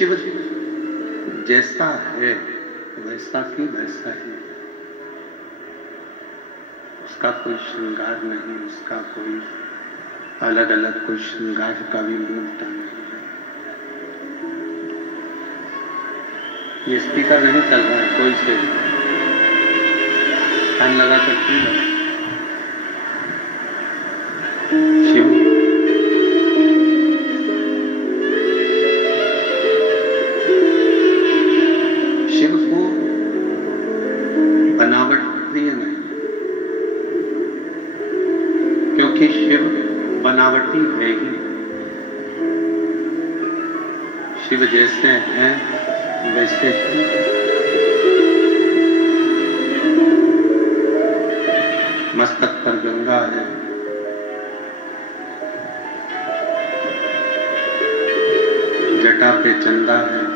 शिव जैसा है वैसा की वैसा ही, उसका कोई श्रृंगार नहीं, उसका कोई अलग अलग कोई श्रृंगार का भी मूर्ता नहीं है। ये स्पीकर नहीं चल रहा है, कोई से फैन लगा करती है। शिव शिव को बनावट प्रिय नहीं, क्योंकि शिव बनावटी है ही। शिव जैसे हैं वैसे ही। मस्तक पर गंगा है, जटा पे चंदा है,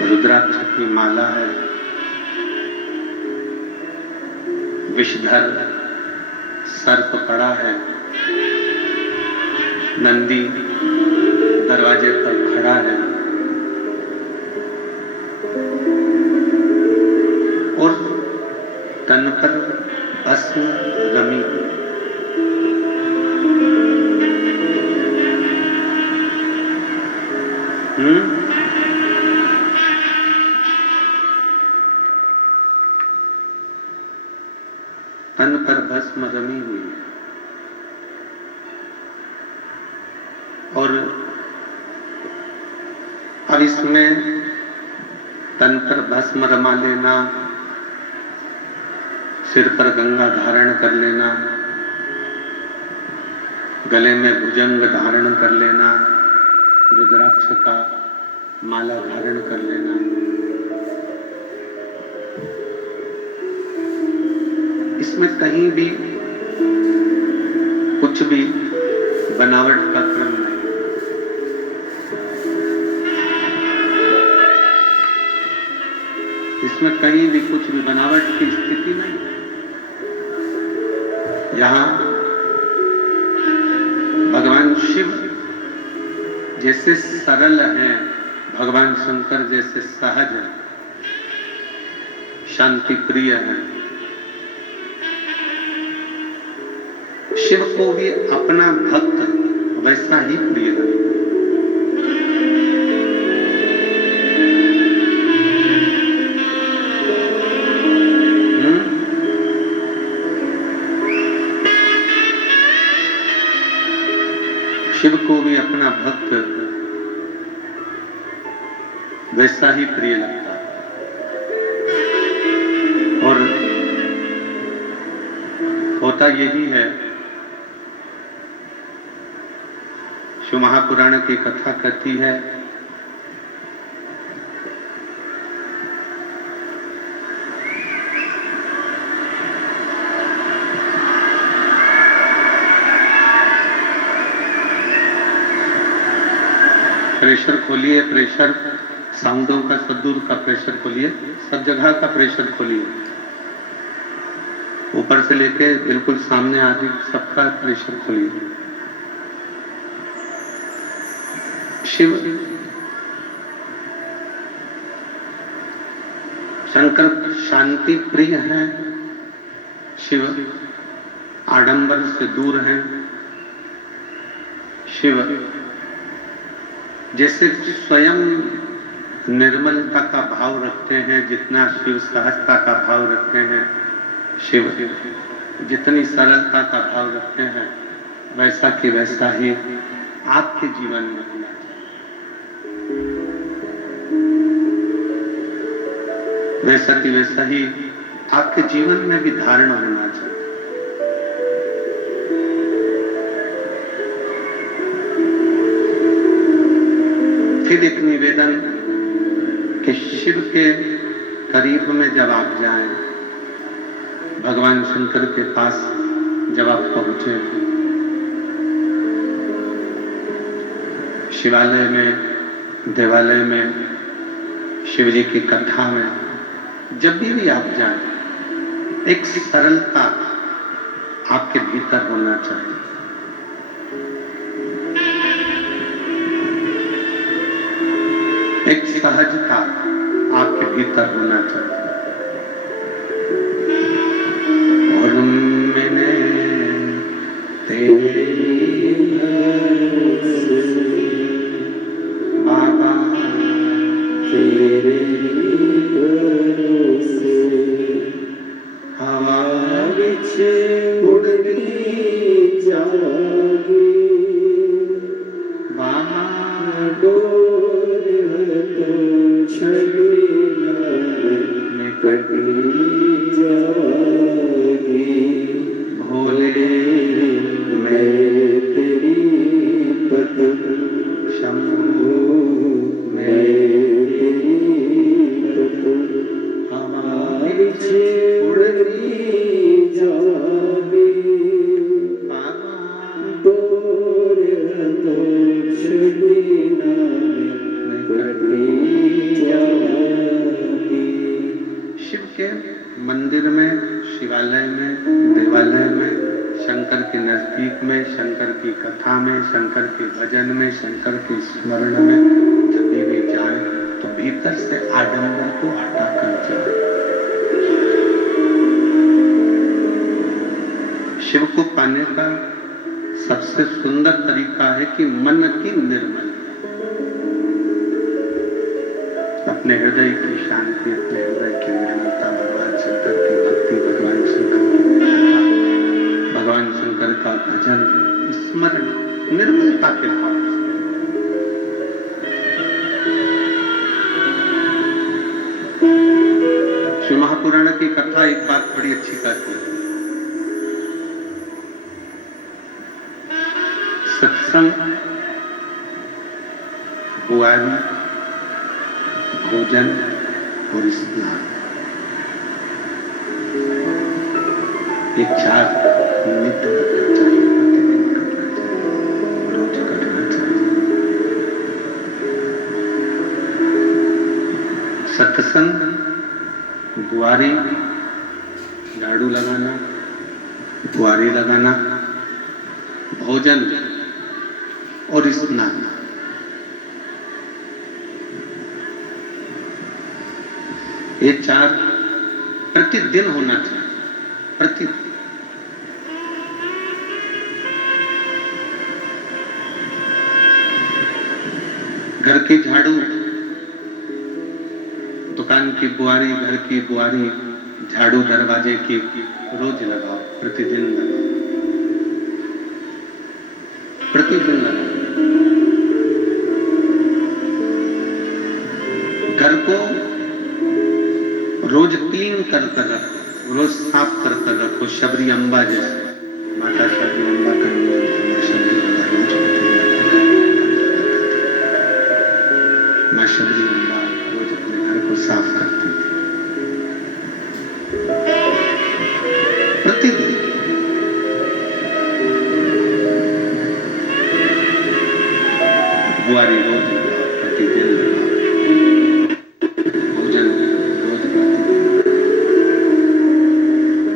रुद्राक्ष की माला है, विषधर सर्प पड़ा है, नंदी दरवाजे पर खड़ा है और तन पर भस्म रमी। तन पर भस्म रमी हुई है। और अब इसमें तन पर भस्म रमा लेना, सिर पर गंगा धारण कर लेना, गले में भुजंग धारण कर लेना, रुद्राक्ष का माला धारण कर लेना, इसमें कहीं भी कुछ भी बनावट का क्रम नहीं। इसमें कहीं भी कुछ भी बनावट की स्थिति नहीं। यहां भगवान शिव जैसे सरल हैं, भगवान शंकर जैसे सहज हैं, शांति प्रिय हैं। शिव को भी अपना भक्त वैसा ही प्रिय है। शिव को भी अपना भक्त वैसा ही प्रिय लगता है। और होता यही है, शिव महापुराण की कथा कहती है प्रेशर खोलिए, प्रेशर साउंडों का, सब दूर का प्रेशर खोलिए, सब जगह का प्रेशर खोलिए, ऊपर से लेके बिल्कुल सामने आदि सबका प्रेशर खोलिए। शिव शंकर शांति प्रिय हैं, शिव आडंबर से दूर हैं। शिव जैसे स्वयं निर्मलता का भाव रखते हैं, जितना शिव सहजता का भाव रखते हैं, शिव जितनी सरलता का भाव रखते हैं, वैसा कि वैसा ही आपके जीवन में होना चाहिए। वैसा कि वैसा ही आपके जीवन में भी धारण होना चाहिए। फिर एक निवेदन कि शिव के करीब में जब आप जाएं, भगवान शंकर के पास जब आप पहुंचे, शिवालय में, देवालय में, शिव जी की कथा में जब भी आप जाएं, एक सरलता आपके भीतर होना चाहिए। एक सहजता आपके भीतर होना चाहिए। और मैंने तेरे बाबा तेरे हवा विच उड़नी जागी बाबा डोर तो छड़ना मैं कटी जागी भोले मैं तेरी पतंग शंभू मैं तेरी पतंग हमारी उड़नी जागी बाबा डोर तो छड़ना मैं कटी जागी। शिव के मंदिर में, शिवालय में, देवालय में, शंकर के नजदीक में, शंकर की कथा में, शंकर के भजन में, शंकर के स्मरण में जब भी जाए तो भीतर से आडंबर को हटा कर जाए। शिव को पाने का सबसे सुंदर तरीका है कि मन की निर्मलता, अपने हृदय की शांति, अपने हृदय की निर्मलता, भगवान शंकर की भक्ति, भगवान शंकर की कथा, भगवान शंकर का भजन, स्मरण, निर्मलता के भाव से। श्री महापुराण की कथा एक बात बड़ी अच्छी कहती है, सत्संग, बुआरी, भोजन और स्नान, ये चार नित्य करना चाहिए, प्रतिदिन करना चाहिए, रोज करना चाहिए। सत्संग, बुआरी, झाड़ू लगाना, बुआरी लगाना, भोजन और स्नान, ये चार प्रतिदिन होना चाहिए, प्रतिदिन। घर की झाड़ू, दुकान की बुआरी, घर की बुआरी, झाड़ू दरवाजे की रोज लगाओ, प्रतिदिन लगाओ, प्रतिदिन लगाओ। घर को रोज क्लीन कर रखो, रोज साफ कर रखो, शबरी अम्बा जैसे। माता शबरी अम्बा का नियम, शबरी अम्बा रोज माँ शबरी अम्बा रोज अपने घर को साफ करती थी, प्रतिदिन। बुआरी रोज लगाओ, प्रतिदिन लगाओ, भोजन रोज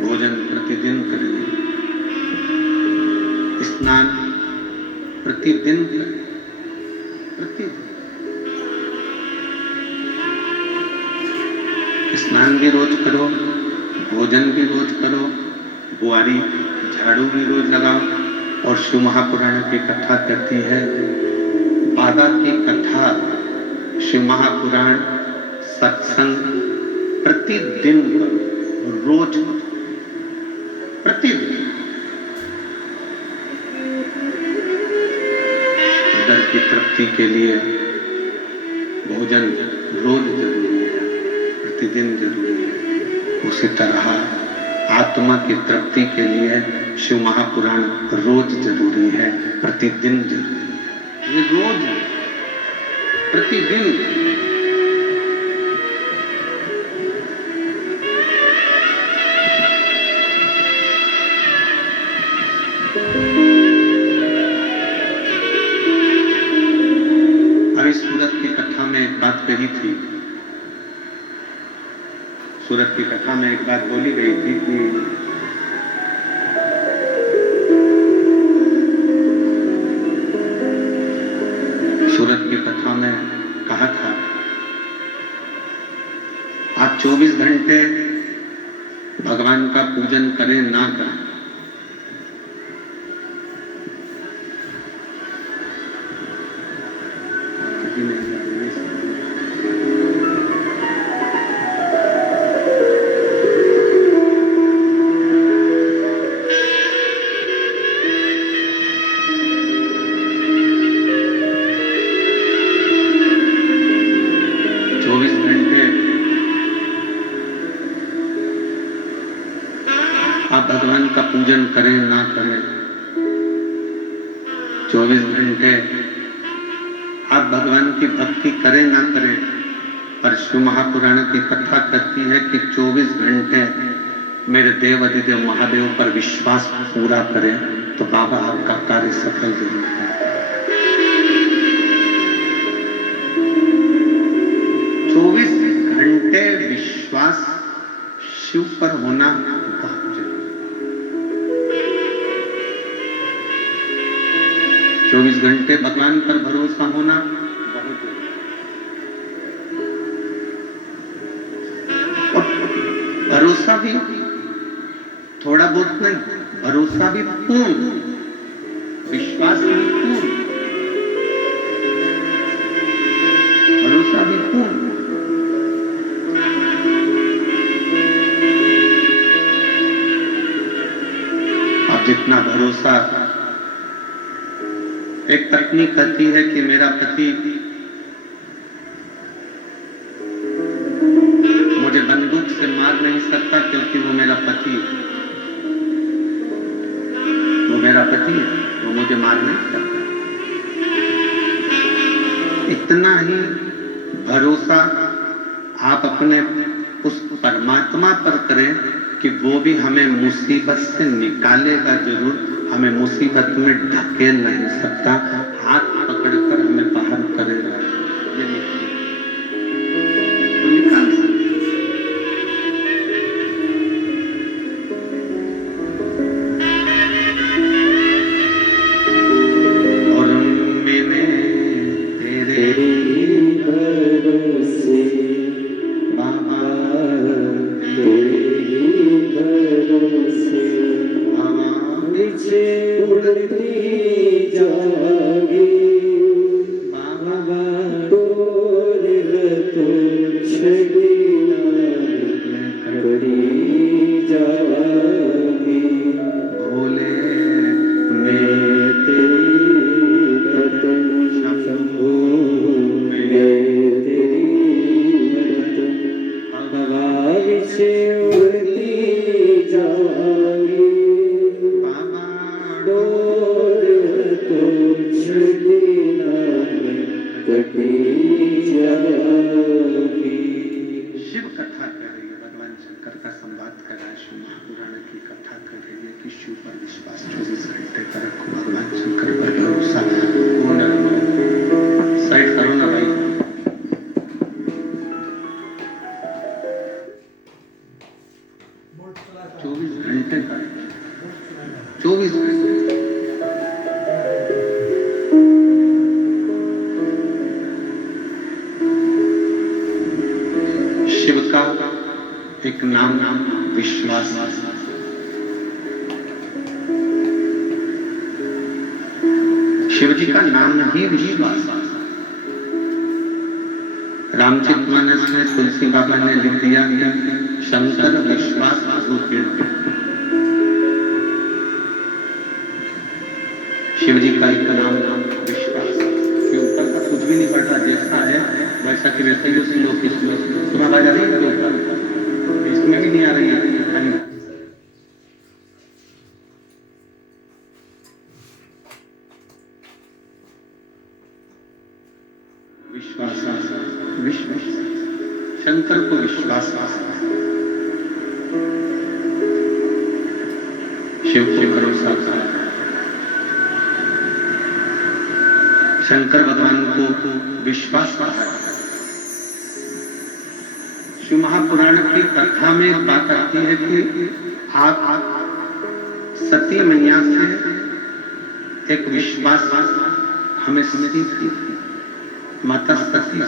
भोजन प्रतिदिन करें, स्नान प्रतिदिन करें, प्रतिदिन। स्नान भी रोज करो, भोजन भी रोज करो, बुआरी झाड़ू भी रोज लगाओ। और शिव महापुराण की कथा कहती है, बाबा की कथा, शिव महापुराण, सत्संग प्रतिदिन करो, रोज प्रतिदिन। उदर की तृप्ति के लिए भोजन रोज जरूरी है, प्रतिदिन जरूरी है। उसी तरह आत्मा की तृप्ति के लिए शिव महापुराण रोज जरूरी है, प्रतिदिन जरूरी है। ये रोज प्रतिदिन। अभी सूरत की कथा में एक बात कही थी, सूरत की कथा में एक बात बोली गई थी कि सूरत की कथा में कहा था 24 घंटे भगवान का पूजन करें ना करें, भगवान का पूजन करें ना करें, 24 घंटे आप भगवान की भक्ति करें ना करें, पर शिव महापुराण की कथा कहती है कि 24 घंटे मेरे देव अधिदेव महादेव पर विश्वास पूरा करें तो बाबा आपका कार्य सफल जरूर है। 24 घंटे विश्वास शिव पर होना बहुत जरूरी। 24 घंटे भगवान पर भरोसा होना बहुत जरूरी। और भरोसा भी थोड़ा बहुत नहीं, भरोसा भी पूर्ण, विश्वास भी पूर्ण, भरोसा भी पूर्ण। अब जितना भरोसा, एक पत्नी कहती है कि मेरा पति मुझे बंदूक से मार नहीं सकता क्योंकि वो मेरा पति है, वो मेरा पति है, वो मुझे मार नहीं सकता। इतना ही भरोसा आप अपने उस परमात्मा पर करें कि वो भी हमें मुसीबत से निकालेगा जरूर, हमें मुसीबत में ढकेल नहीं सकता, हाथ पकड़कर हमें बाहर करेगा। ये निकाल सकता। और मैंने तेरे भरोसे बाबा, तेरे भरोसे उड़ती जागी बाबा, तोर तो छड़िया करी जागी। भोले मैं तेरी रतन शंभू, मैं तेरी रतन हवा से उड़ती जागी डोर तो छड़िया कटी जागी। शिव कथा कर रही है, भगवान शंकर का संवाद कर रहा है, शिव महापुराण की कथा कर रही है कि शिव पर विश्वास 24 घंटे का रखो, भगवान शंकर पर भरोसा पूर्ण रखो। साइड करो ना भाई। चौबीस घंटे का, 24 घंटे। शिव का एक नाम विश्वास। शिव जी का नाम ही विश्वास। रामचरितमानस में तुलसी बाबा ने लिख दिया शंकर विश्वास रूपेण। शिव जी का एक नाम विश्वास के ऊपर का कुछ भी नहीं पड़ रहा, जैसा है वैसा कि वैसे ही उस लोग इसमें आवाज आ रही है, इसमें भी नहीं आ रही है। विश्वास, विश्वास, शंकर को विश्वास, शिव को भरोसा था। शंकर भगवान को विश्वास कहा। शिव महापुराण की कथा में एक बात आती है कि आप सती मैया से एक विश्वास हमें सीखी थी। माता सती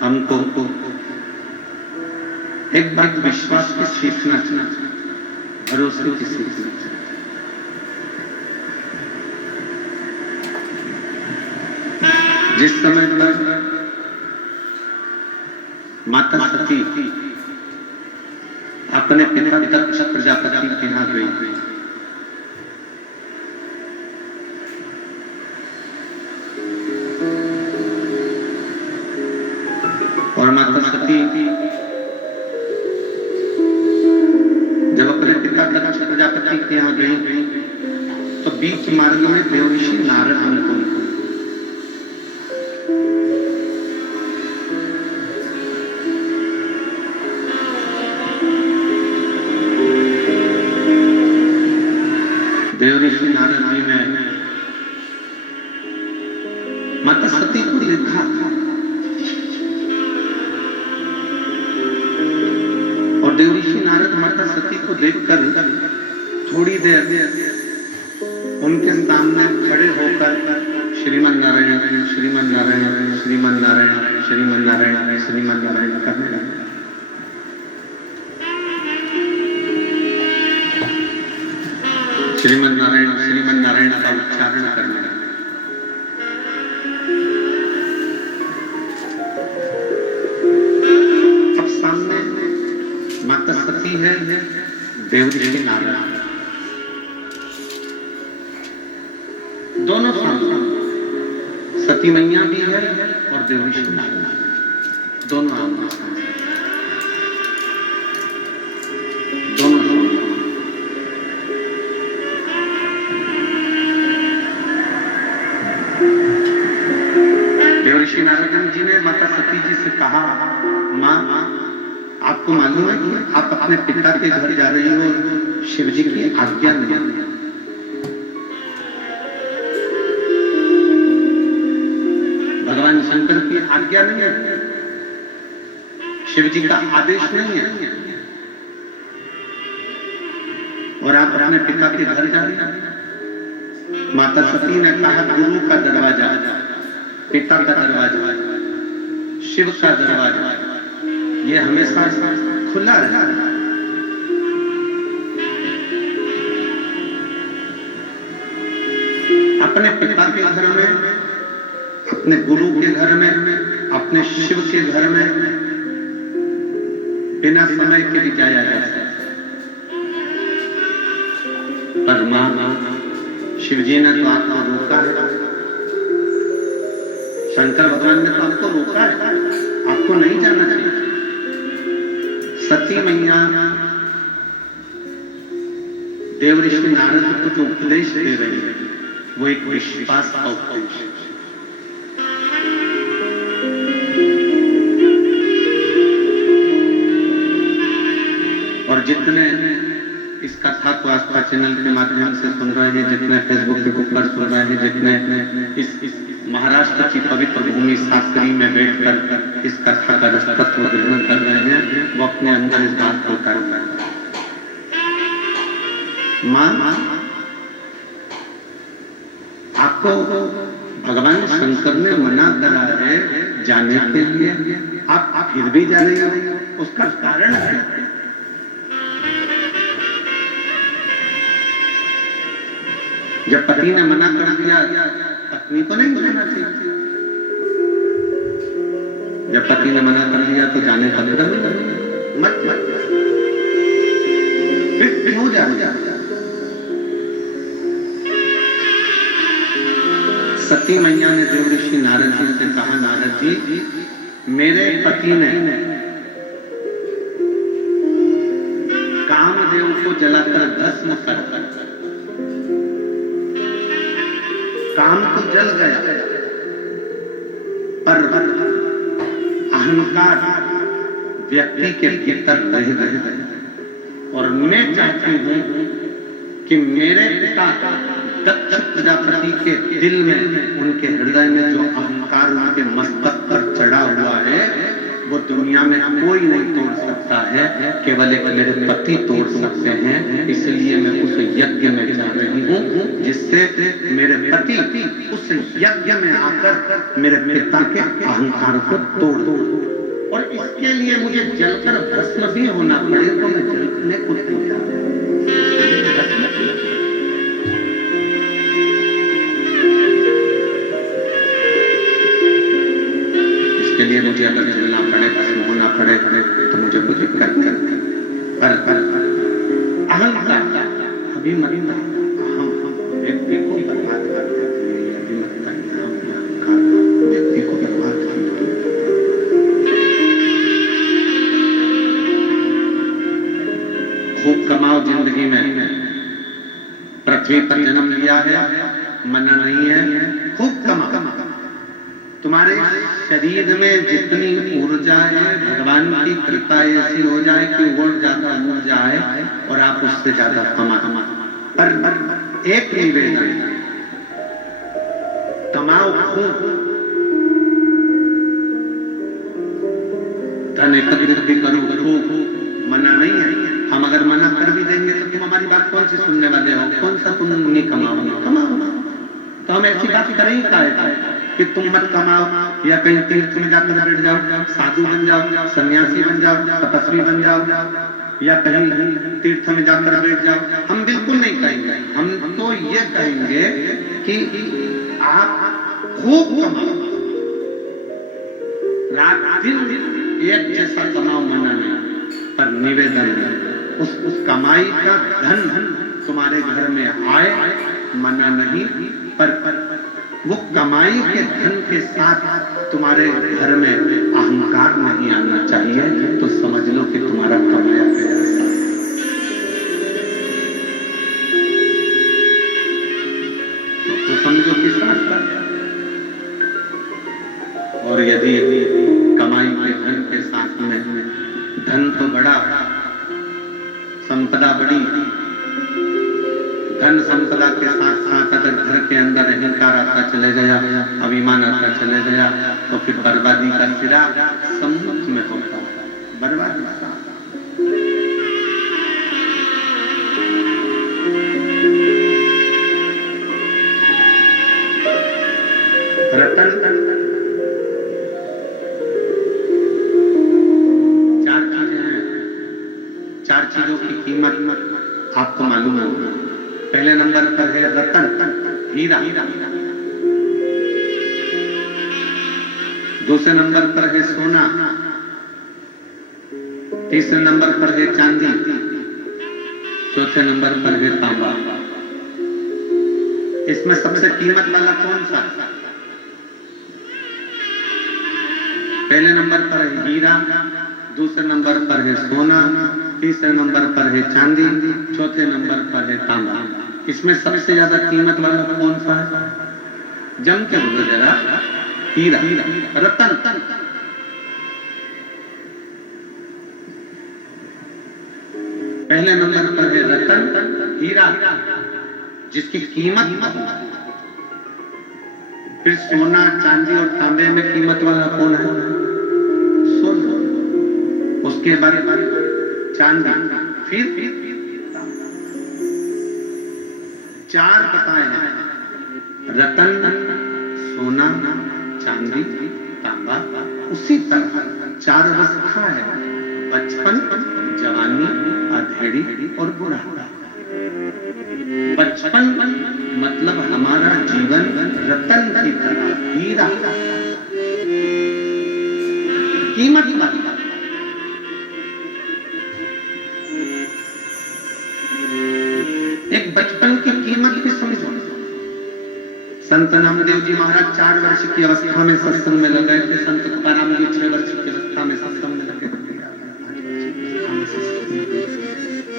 हमको एक बात विश्वास की सीखना, भरोसे की सीखना। जिस समय पर माता सती अपने पिता दक्ष प्रजापति के यहाँ गई, और माता सती जब अपने पिता दक्ष प्रजापति के यहाँ गई तो बीच मार्ग में देवऋषि नारद उनको देवऋषि नारद जी ने माता सती को देखा और देवऋषि नारद माता सती को देखकर थोड़ी देर उनके सामने खड़े होकर श्रीमन नारायण श्रीमन नारायण श्रीमन नारायण श्रीमन नारायण श्रीमन नारायण करने लगे। श्रीमन नारायण का उच्चारण करने लगे। अब सामने माता सती है, देवऋषि नारद, दोनों सामने, सती मैया भी है और देवऋषि नारद, दोनों आमने सामने, दोनों सामने। देवऋषि नारद जी ने माता सती जी से कहा, माँ आपको मालूम है कि आप अपने पिता के घर जा रही हो, शिव जी की आज्ञा नहीं, भगवान शंकर की आज्ञा नहीं है, शिव जी का आदेश नहीं है, और आप अपने पिता के घर जा रही हैं। माता सती ने कहा, गुरु का दरवाजा, पिता का दरवाजा, शिव का दरवाजा ये हमेशा खुला है। अपने पिता के घर में, अपने गुरु के घर में, अपने शिव के घर में बिना समय के भी जाया जा सकता है। पर मां शिव जी ने तो आपको रोका है, शंकर भगवान ने तो आपको रोका है, आपको नहीं जाना चाहिए। सती मैया देवऋषि नारद को जो उपदेश दे रही है वो एक विश्वास का उपदेश है। और जितने इस कथा को आस्था चैनल के माध्यम से सुन रहे हैं, जितने फेसबुक के ऊपर सुन रहे हैं, जितने इस महाराष्ट्र की पवित्र भूमि साकरी में बैठकर इस कथा का रसतत्व ग्रहण कर रहे हैं, वो अपने अंदर इस बात को उतार रहे हैं। मां आपको भगवान शंकर ने मना करा है जाने के लिए, आप फिर भी जा रही हैं, उसका कारण है। जब पति ने मना कर दिया, पत्नी को नहीं जाना चाहिए। जब पति ने मना कर दिया तो जाने का मत फिर क्यों जा। सती मैया ने देवऋषि नारद जी से कहा, नारद जी मेरे पति ने कामदेव को जलाकर भस्म कर, काम तो जल गया पर अहंकार व्यक्ति के भीतर रह गए। और मैं चाहती हूं कि मेरे पिता दक्ष प्रजापति के दिल में, उनके हृदय में जो अहंकार उनके मस्तक पर चढ़ा हुआ है वो दुनिया में कोई नहीं तोड़ सकता है, केवल एक मेरे पति तोड़ सकते हैं। इसलिए मैं उस यज्ञ में जा रही हूँ जिससे मेरे पति उस यज्ञ में आकर मेरे पिता के अहंकार को तोड़ दो। और इसके लिए मुझे जलकर भस्म भी होना पड़े तो मैं जलने को तैयार हूं। इसके लिए मुझे अगर जलना पड़े, भस्म होना पड़े तो मुझे कुछ कर पर अहंकार अभिमान हम व्यक्ति को बर्बाद कर देती है। अभिमानता व्यक्ति को बर्बाद कर देती है। खूब कमाओ जिंदगी में, पृथ्वी पर जन्म लिया है, मना नहीं है, खूब कमाओ। तुम्हारे शरीर में जितनी ऊर्जा है, भगवान की कृपा ऐसी हो जाए कि वो ज्यादा ऊर्जा है और आप उससे ज्यादा कमा। पर एक निवेदन, कमाओ खूब, धन एकत्रित भी करो खूब, मना नहीं है। हम अगर मना कर भी देंगे तो तुम हमारी बात कौन सी सुनने वाले हो? कौन सा तुम नहीं कमाओगे? कमाओ। तो हम ऐसी बात करें कि तुम मत कमाओ या कहीं तीर्थ में जाकर बैठ जाओ, साधु बन जाओ, सन्यासी बन जाओ, तपस्वी बन जाओ या कहीं तीर्थ में जाकर बैठ जाओ। हम बिल्कुल नहीं कहेंगे। हम तो ये कहेंगे कि आप खूब कमाओ, रात दिन एक जैसा कमाओ, मना नहीं। पर निवेदन है उस कमाई का धन तुम्हारे घर में आए, मना नहीं। पर वो कमाई के धन के साथ तुम्हारे घर में अहंकार नहीं आना चाहिए। तो समझ लो कि तुम्हारा कमाया गया। तो समझो कि साथ। और यदि कमाई के धन के साथ में धन तो बड़ा, संपदा बड़ी, धन संपदा के साथ साथ अगर घर के अंदर अहंकार आता चले गया, अभिमान आता चले गया, तो फिर बर्बादी का सिरा सम्मुख में होता है। बर्बादी रतन चार चीजों की कीमत आपको मालूम होगा। पहले नंबर पर है रतन, हीरा। दूसरे नंबर पर है सोना। तीसरे नंबर पर है चांदी। चौथे नंबर पर है तांबा। इसमें सबसे कीमत वाला कौन सा? पहले नंबर पर है हीरा, दूसरे नंबर पर है सोना, तीसरे नंबर पर है चांदी, चौथे नंबर पर है तांबा। इसमें सबसे ज्यादा कीमत वाला कौन सा है? जम के बोलो जरा। हीरा, रतन। पहले नंबर पर है रतन, हीरा, जिसकी कीमत। फिर सोना, चांदी और तांबे में कीमत वाला कौन है? सोना। उसके बाद चांदी, फिर चार बताए हैं, रतन, सोना, चांदी, तांबा। उसी तरह चार अवस्था है, बचपन, जवानी, अधेड़ी और बुढ़ापा। बचपन मतलब हमारा जीवन रतन की तरह, हीरा, कीमत वाला। एक बचपन की कीमत भी समझो। संत नामदेव जी महाराज 4 वर्ष की अवस्था में सत्संग में लग गए थे। संत तुकाराम जी 6 वर्ष की अवस्था में सत्संग में लगे थे।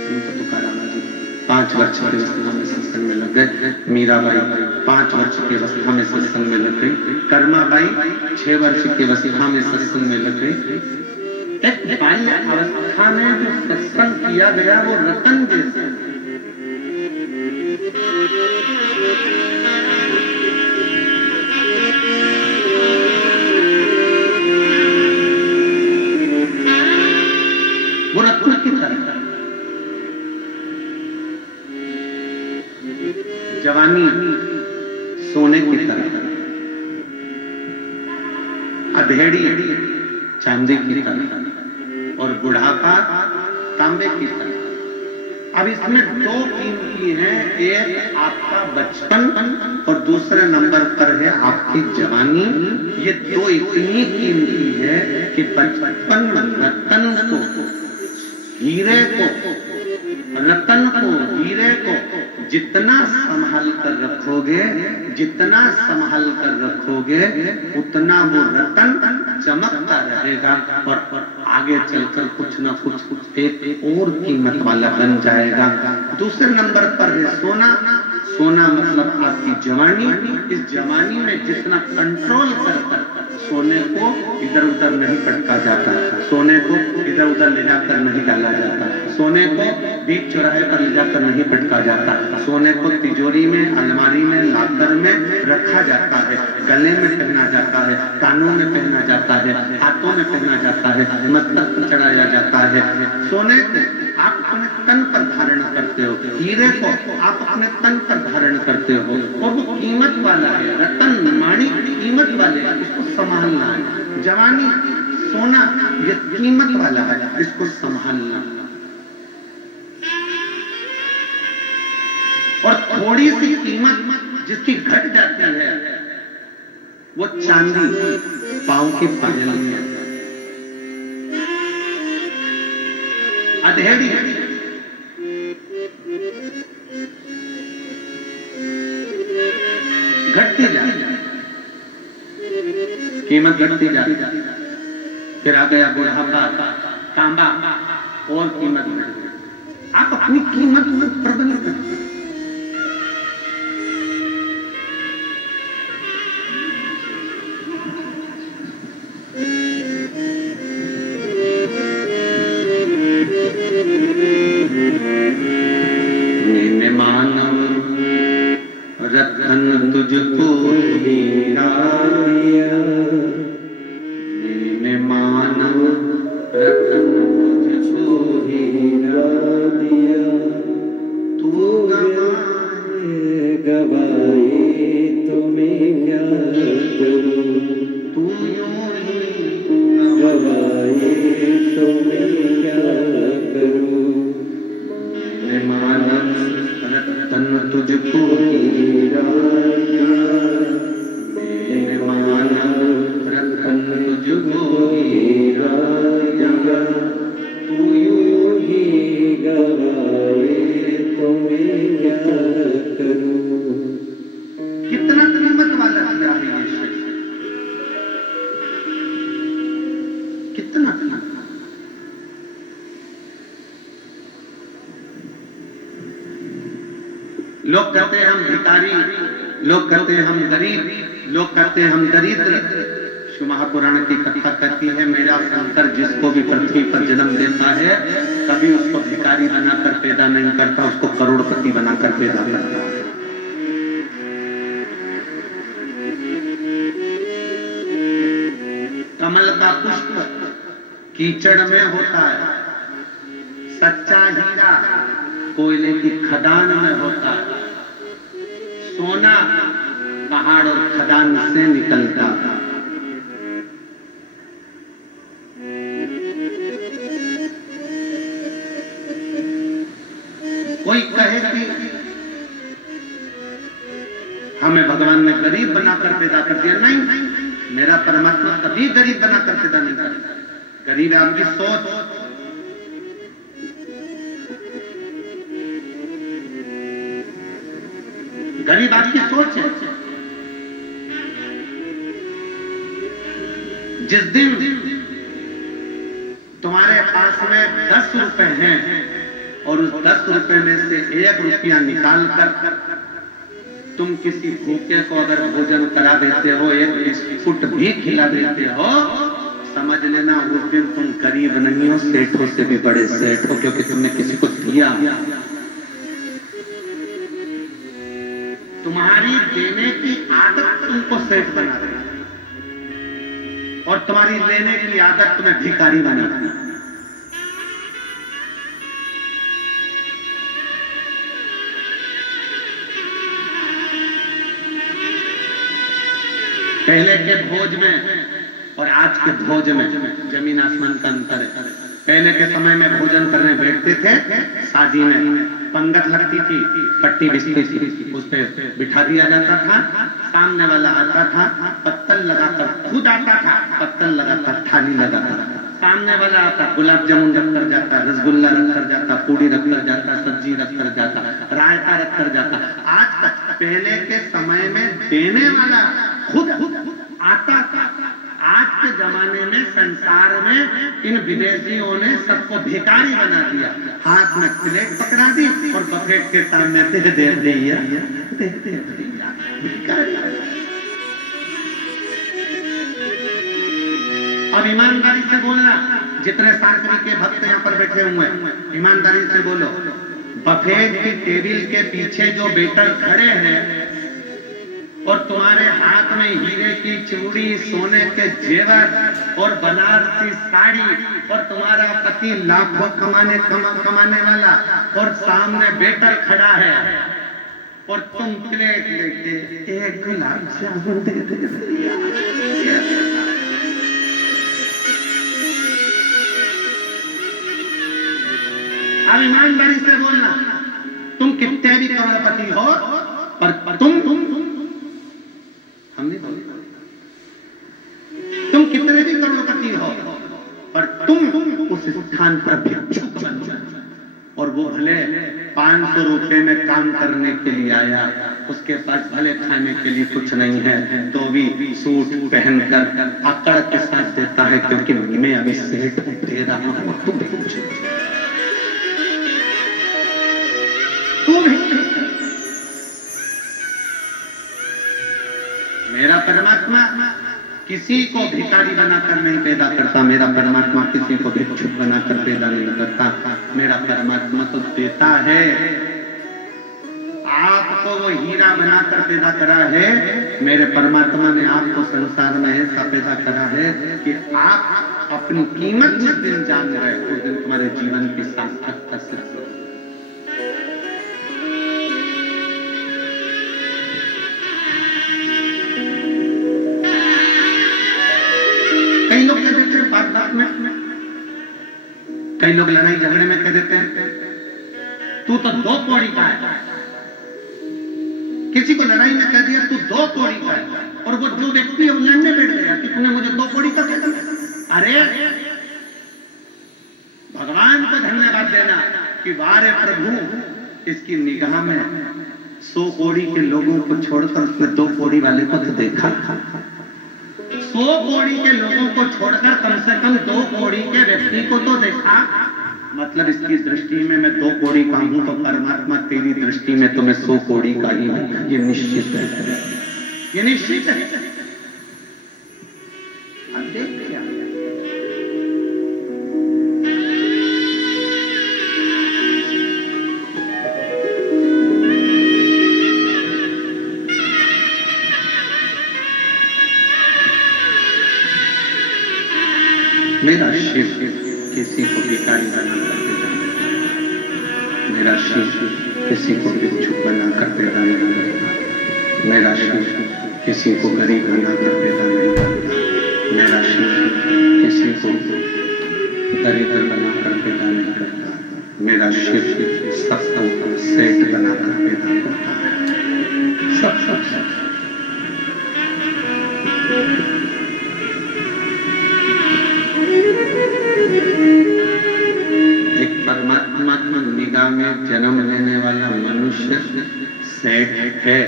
संत तुकाराम जी 5 वर्ष की अवस्था में सत्संग में लग गए। मीराबाई 5 वर्ष की अवस्था में सत्संग में लग गई। कर्माबाई 6 वर्ष की अवस्था में सत्संग में लग गई। एक बाल्य अवस्था में जो सत्संग किया गया वो रतन जैसे। सोने की तरह, अधेड़ी चांदी की तरह और बुढ़ापा तांबे की तरह। अब इसमें दो कीमती हैं, एक आपका बचपन और दूसरे नंबर पर है आपकी जवानी। ये दो इतनी कीमती है कि बचपन रतन को, हीरे को, रतन को, हीरे को जितना संभाल कर रखोगे, जितना संभाल कर रखोगे, उतना वो रतन चमकता रहेगा और आगे चलकर कुछ न कुछ एक और कीमत वाला बन जाएगा। दूसरे नंबर पर है सोना। सोना मतलब आपकी जवानी। इस जवानी में जितना कंट्रोल कर सोने को इधर उधर नहीं पटका जाता, सोने को इधर उधर ले जाकर नहीं डाला जाता, सोने को बीच चौराहे पर ले जाकर नहीं पटका जाता, सोने को तिजोरी में, अलमारी में, लाकर में रखा जाता है, गले में पहना जाता है, कानों में पहना जाता है, हाथों में पहना जाता है, मस्तक पर चढ़ाया जाता है। सोने को आप अपने तन पर धारण करते हो, हीरे को आप अपने तन पर धारण करते हो और वो कीमत वाला है, रतन माणी कीमत वाले, इसको संभालना है। जवानी सोना ये कीमत वाला है, इसको संभालना। और थोड़ी सी कीमत जिसकी घट जाती है वो चांदी पांव के पायल में, अधेड़ी घटती जाती, कीमत घटती जाती, फिर आ गया बुढ़ापा, तांबा और कीमत घट गई। आप अपनी कीमत में प्रबंध करें। रतन तुझको हीरा दिया, मैंने मानव रतन तुझको हीरा दिया, तू गवाए तो मैं क्या करूं, तू यूं ही गवाए तो मैं क्या करूं, मैंने मानव रतन तुझको हीरा दिया, मैंने मानव रतन तुझको हीरा दिया, तू यूं ही गवाए तो मैं क्या करूं। कितना कीमत वाला दिया है ये शरीर, कितना कीमत। लोग कहते हैं हम भिखारी, लोग कहते हैं हम गरीब, लोग कहते हैं हम दरिद्र। शिव महापुराण की कथा कहती है मेरा शंकर जिसको भी पृथ्वी पर जन्म देता है कभी उसको भिखारी बनाकर पैदा नहीं करता, उसको करोड़पति बनाकर पैदा करता है। कमल का पुष्प कीचड़ में होता है, सच्चा हीरा कोयले की खदान में होता है, सोना पहाड़ और खदान से निकलता है। कोई कहे कि हमें भगवान ने गरीब बनाकर पैदा कर दिया, नहीं, मेरा परमात्मा कभी गरीब बनाकर पैदा नहीं करता। गरीब है आपकी सोच, गरीब आपकी सोच है। जिस दिन तुम्हारे पास में 10 रुपए हैं और उस 10 रुपए में से 1 रुपया निकाल कर तुम किसी भूखे को अगर भोजन करा देते हो, 1 बिस्कुट भी खिला देते हो, समझ लेना उस दिन तुम गरीब नहीं हो, सेठों से भी बड़े सेठ हो, क्योंकि तुमने किसी को दिया। तुम्हारी देने की आदत तुमको सेठ बना देगी और तुम्हारी लेने की आदत तुम्हें भिखारी बना देगी। पहले के भोज में और आज के भोज में जमीन आसमान का अंतर है। पहले के समय में भोजन करने बैठते थे, शादी में पंगत लगती थी, पट्टी बिछती थी, उस पे बिठा दिया जाता था, सामने वाला आता था, पत्तल लगाकर खुद आता था, पत्तल लगाकर थाली लगाता था, सामने वाला आता, गुलाब जामुन रख कर जाता, रसगुल्ला रख कर जाता, पूड़ी रख कर जाता, सब्जी रख कर जाता, रायता रख कर जाता। आज तक पहले के समय में देने वाला खुद आता था। आज के जमाने में संसार में इन विदेशियों ने सबको भिखारी बना दिया, हाथ में प्लेट पकड़ा दी और बफेट के सामने दे दिया। अब ईमानदारी से बोलना, जितने सांकरी के भक्त यहाँ पर बैठे हुए हैं, ईमानदारी से बोलो, बफेट की टेबल के पीछे जो वेटर खड़े हैं और तुम्हारे हाथ में हीरे की चूड़ी, सोने के जेवर और बनारसी साड़ी और तुम्हारा पति लाखों कमाने वाला और सामने वेटर खड़ा है और तुम प्लेट लेके एक गुलाब जामुन दे दे। अब ईमानदारी से बोलना, तुम कितने भी करोड़पति हो पर तुम हमने बोला, तुम कितने भी करोड़पति हो पर तुम उस स्थान पर भिक्षुक बन जाओ। और वो भले 500 रुपए में काम करने के लिए आया, उसके पास भले खाने के लिए कुछ नहीं है, तो भी सूट पहनकर अकड़ के साथ देता है, क्योंकि मैं अभी सेठ दे रहा हूं, तुम मेरा परमात्मा किसी को भिखारी बनाकर नहीं पैदा करता, मेरा परमात्मा किसी को भिक्षुक बनाकर पैदा नहीं करता। मेरा परमात्मा तो देता है, आपको वो हीरा बनाकर पैदा करा है। मेरे परमात्मा ने आपको संसार में ऐसा पैदा करा है कि आप अपनी कीमत जिस दिन जान रहे हो, उस दिन तुम्हारे जीवन की सार्थकता सिद्ध हो। कई लोग कह देते हैं बात में, कई लोग लड़ाई झगड़े में कह देते हैं तू तो 2 कौड़ी का है। किसी को लड़ाई में कह दिया तू 2 कौड़ी का है, और वो जो व्यक्ति है वो लड़ने बैठ गया कि तूने मुझे 2 कौड़ी का कह दिया। अरे भगवान को धन्यवाद देना कि वारे प्रभु, इसकी निगाह में 100 कौड़ी के लोगों को छोड़कर उसने 2 कौड़ी वाले को तो देखा। 100 कौड़ी के लोगों को छोड़कर कम से कम 2 कौड़ी के व्यक्ति को तो देखा। मतलब इसकी दृष्टि में मैं 2 कौड़ी का हूं, तो परमात्मा तेरी दृष्टि में तो मैं 100 कौड़ी का ही हूं। ये निश्चित है, ये निश्चित है। अब देख क्या मेरा शिव किसी को भिखारी बना कर पैदा नहीं करता, मेरा शिव किसी को भिक्षुक बना कर पैदा नहीं करता, मेरा शिव किसी को गरीब बना कर पैदा नहीं करता, मेरा शिव किसी को दरिद्र बना कर पैदा नहीं करता, मेरा शिव सबको सेठ बना कर पैदा करता है। सब एक परमात्मा की निगाह में जन्म लेने वाला मनुष्य सेठ है,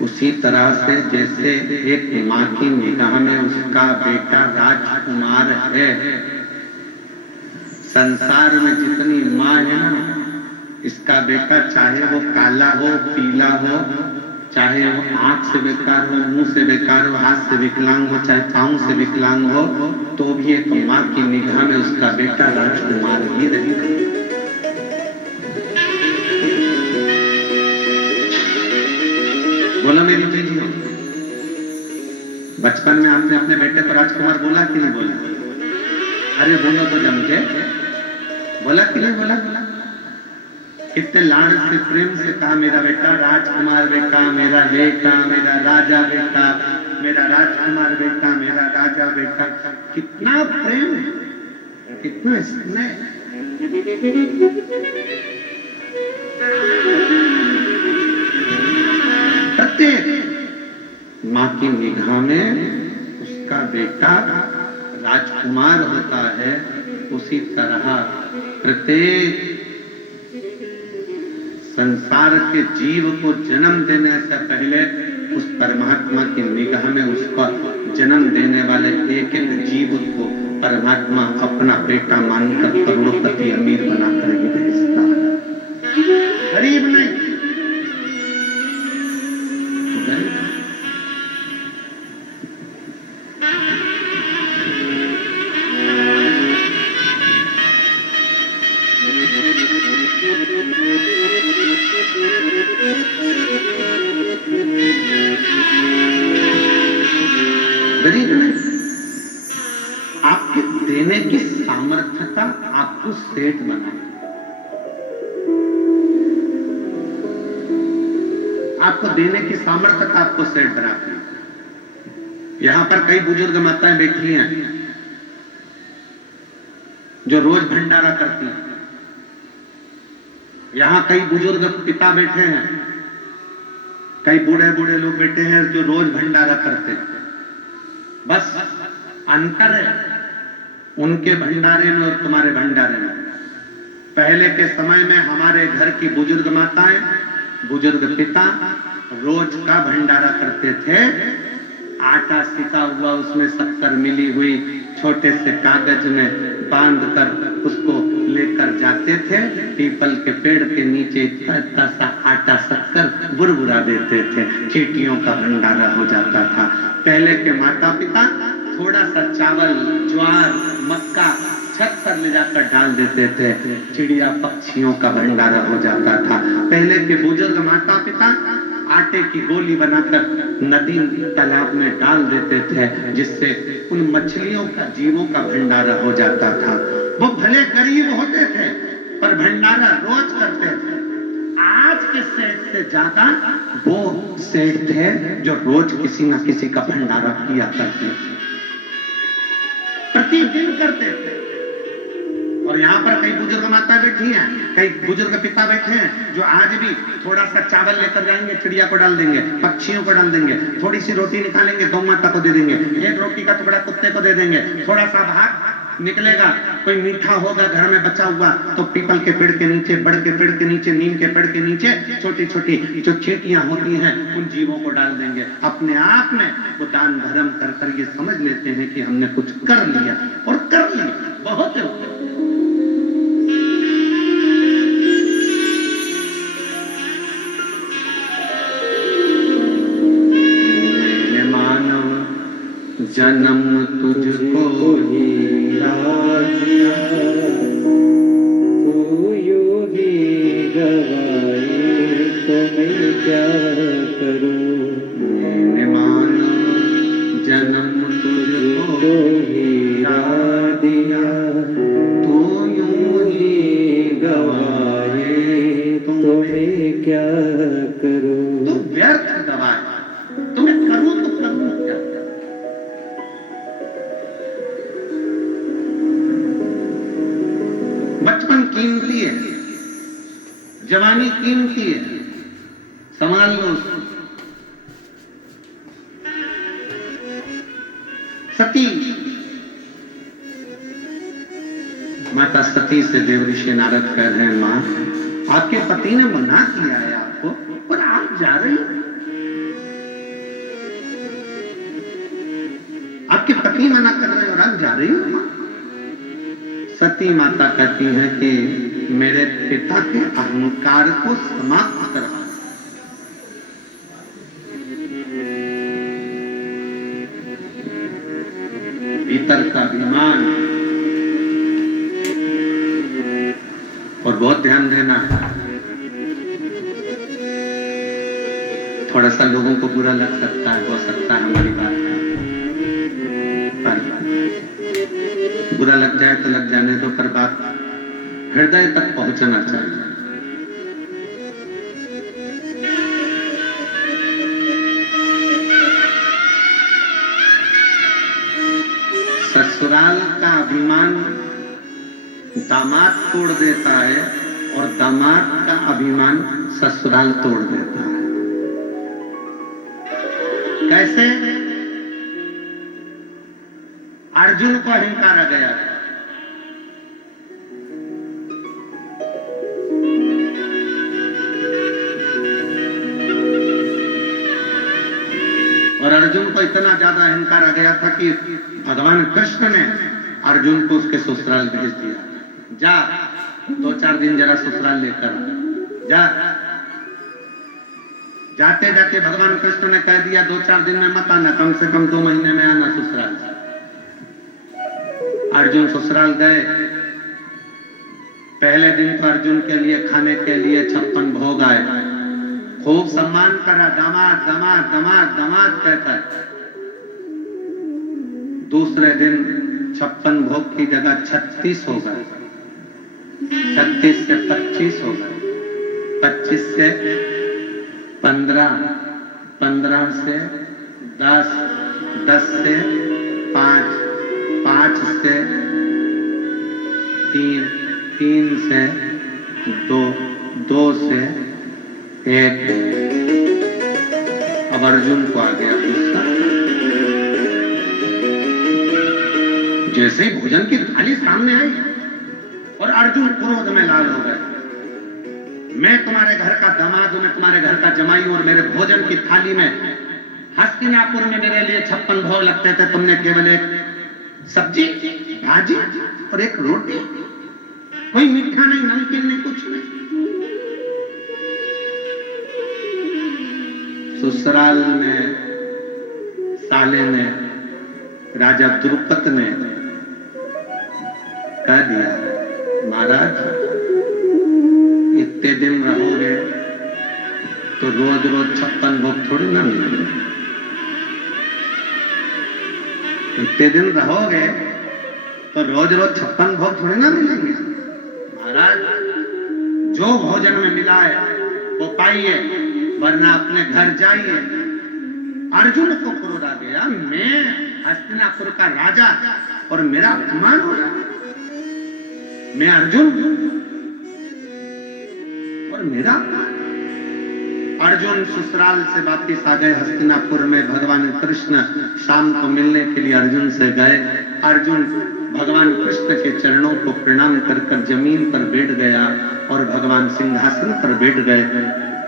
उसी तरह से जैसे एक माँ की निगाह में उसका बेटा राजकुमार है। संसार में जितनी माँ है ना, इसका बेटा चाहे वो काला हो, पीला हो, चाहे वो आंख से बेकार हो, मुंह से बेकार हो, हाथ से विकलांग हो, चाहे पांव से विकलांग हो, तो भी एक माँ की निगाह में उसका बेटा राजकुमार ही रहेगा। बोलो मेरी जी, बचपन में आपने अपने बेटे को राजकुमार बोला कि नहीं बोला? अरे बोलो तो जम के, बोला कि नहीं बोला? कितने लाड़ से प्रेम से कहा मेरा बेटा राजकुमार बेटा, मेरा बेटा, मेरा राजा बेटा, मेरा राजकुमार बेटा, मेरा राजा बेटा। कितना प्रेम है, कितना स्नेह। प्रत्येक माँ की निगाह में उसका बेटा राजकुमार होता है। उसी तरह प्रत्येक संसार के जीव को जन्म देने से पहले उस परमात्मा की निगाह में उसका जन्म देने वाले एक एक जीव को परमात्मा अपना बेटा मानकर करोड़पति अमीर बनाकर ही भेजता है, गरीब नहीं। गरीब नहीं, आपके देने की सामर्थ्यता आपको सेठ बनाए। आपको देने की सामर्थ्यता आपको सेठ बनाती है। यहां पर कई बुजुर्ग माताएं बैठी हैं जो रोज भंडारा करती हैं। यहां कई बुजुर्ग पिता बैठे हैं, कई बूढ़े बूढ़े लोग बैठे हैं जो रोज भंडारा करते हैं। बस अंतर है उनके भंडारे में और तुम्हारे भंडारे में। पहले के समय में हमारे घर की बुजुर्ग माताएं, बुजुर्ग पिता रोज का भंडारा करते थे। आटा सिका हुआ, उसमें शक्कर मिली हुई छोटे से कागज में बांधकर उसको लेकर जाते थे। पीपल के पेड़ के नीचे इतना सा आटा शक्कर बुरबुरा देते थे, चींटियों का भंडारा हो जाता था। पहले के माता पिता थोड़ा सा चावल, ज्वार, मक्का छत पर ले जाकर डाल देते थे, चिड़िया पक्षियों का भंडारा हो जाता था। पहले के बुजुर्ग माता पिता आटे की गोली बनाकर नदी तालाब में डाल देते थे, जिससे उन मछलियों का, जीवों का भंडारा हो जाता था। वो भले गरीब होते थे पर भंडारा रोज करते थे। आज के सेठ से ज्यादा वो सेठ थे जो रोज किसी न किसी का भंडारा किया करते थे, प्रतिदिन करते थे। और यहाँ पर कई बुजुर्ग माता बैठी हैं, कई बुजुर्ग पिता बैठे हैं जो आज भी थोड़ा सा चावल लेकर जाएंगे, चिड़िया को डाल देंगे, पक्षियों को डाल देंगे, थोड़ी सी रोटी निकालेंगे, गौ माता को दे देंगे, एक रोटी का टुकड़ा कुत्ते को दे देंगे, थोड़ा सा भाग निकलेगा, कोई मीठा होगा घर में बचा हुआ तो पीपल के पेड़ के नीचे, बड़ के पेड़ के नीचे, नीम के पेड़ के नीचे छोटी छोटी जो चींटियां होती हैं उन जीवों को डाल देंगे। अपने आप में वो दान धर्म कर ये समझ लेते हैं कि हमने कुछ कर लिया, और कर लिया बहुत है। जन्म तुझको ही दिया, तू योगी गवाए तो मैं क्या करूं। मानो जन्म तुझको ही दिया, तू योगी गवाए तो मैं क्या करूं। तू व्यर्थ गवाए, तुम्हें करूं तो करूं क्या। बचपन कीमती है, जवानी कीमती है, संभाल लो उसको। सती माता सती से देवऋषि नारद कह रहे हैं, मां आपके पति ने मना किया है आपको, पर आप जा रही हो। आपके पति मना कर रहे हैं और आप जा रही हो। मां सती माता कहती है कि मेरे पिता के अहंकार को समाप्त करवा। भीतर का अभिमान, और बहुत ध्यान देना है। थोड़ा सा लोगों को बुरा लग सकता है, हो सकता है हमारी बात का बुरा लग जाए तो लग जाने दो, पर बात हृदय तक पहुंचना चाहिए। अभिमान दामाद तोड़ देता है और दामाद का अभिमान ससुराल तोड़ देता है। कैसे? अर्जुन को अहंकार आ गया और अर्जुन को इतना ज्यादा अहंकार आ गया था कि भगवान कृष्ण ने अर्जुन को उसके ससुराल भेज दिया। जा 2-4 दिन जरा ससुराल लेकर जा। जाते जाते भगवान कृष्ण ने कह दिया 2-4 दिन में मत आना, कम से कम 2 महीने में आना ससुराल। अर्जुन ससुराल गए। पहले दिन तो अर्जुन के लिए खाने के लिए 56 भोग आए। खूब सम्मान करा, दामाद दामाद दामाद दामाद कहकर। दूसरे दिन 56 भोग की जगह 36 हो गए। 36 से 25 हो गए, 25 से 15, 15 से 10, 10 से 5, 5 से 3, 3 से 2, 2 से 1। अब अर्जुन को आ गया गुस्सा। जैसे ही भोजन की थाली सामने आई और अर्जुन क्रोध में लाल हो गए। मैं तुम्हारे घर का दामाद हूं, मैं तुम्हारे घर का जमाई हूं और मेरे भोजन की थाली में हस्तिनापुर में मेरे लिए 56 भोग लगते थे, तुमने केवल एक सब्जी, भाजी और एक रोटी, कोई मीठा नहीं, नमकीन नहीं, कुछ नहीं। ससुराल में साले ने, राजा द्रुपद ने कह दिया, महाराज इतने दिन रहोगे तो रोज रोज 56 भोग थोड़ी ना मिलेंगे। इतने दिन रहोगे तो रोज रोज 56 भोग थोड़ी ना मिलेंगे। महाराज जो भोजन में मिला है वो पाइए, वरना अपने घर जाइए। अर्जुन को क्रोध आ गया, मैं हस्तिनापुर का राजा और मेरा अपमान हो रहा है। मैं अर्जुन और मेरा अर्जुन ससुराल से वापिस आ गए हस्तिनापुर में। भगवान कृष्ण शाम को मिलने के लिए अर्जुन से गए। अर्जुन भगवान कृष्ण के चरणों को प्रणाम कर कर जमीन पर बैठ गया और भगवान सिंहासन पर बैठ गए।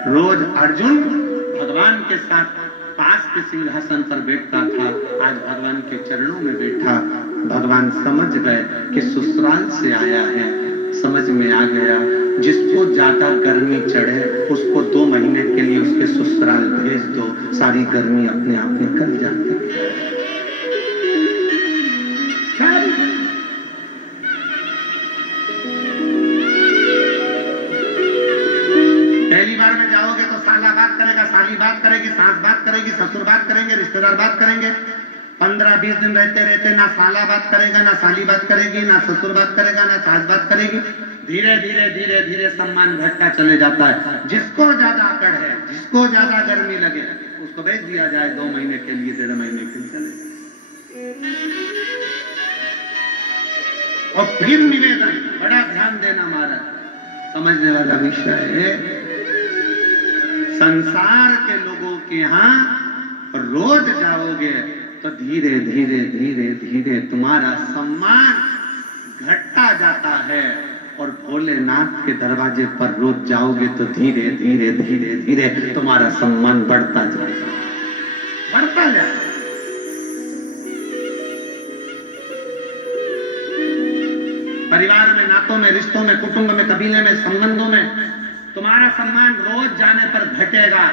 रोज अर्जुन भगवान के साथ पास के सिंहासन पर बैठता था, आज भगवान के चरणों में बैठा। भगवान समझ गए कि ससुराल से आया है, समझ में आ गया जिसको ज्यादा गर्मी चढ़े उसको 2 महीने के लिए उसके ससुराल भेज दो, सारी गर्मी अपने आप निकल जाती है। पहली बार में जाओगे तो साला बात करेगा, साली बात करेगी, सास बात करेगी, ससुर बात करेंगे, रिश्तेदार बात करेंगे। 15-20 दिन रहते रहते ना साला बात करेगा, ना साली बात करेगी, ना ससुर बात करेगा, ना सास बात करेगी। धीरे धीरे धीरे धीरे सम्मान घटता चले जाता है। जिसको ज्यादा अकड़ है, जिसको ज्यादा गर्मी लगे, उसको भेज दिया जाए 2 महीने के लिए, 1.5 महीने के लिए चले। और फिर निवेदन, बड़ा ध्यान देना महाराज, समझने वाला विषय है। संसार के लोगों के यहाँ रोज जाओगे तो धीरे धीरे धीरे धीरे तुम्हारा सम्मान घटता जाता है और भोलेनाथ के दरवाजे पर रोज जाओगे तो धीरे धीरे धीरे धीरे तुम्हारा सम्मान बढ़ता जाएगा, बढ़ता जाएगा। परिवार में, नातों में, रिश्तों में, कुटुंब में, कबीले में, संबंधों में तुम्हारा सम्मान रोज जाने पर घटेगा,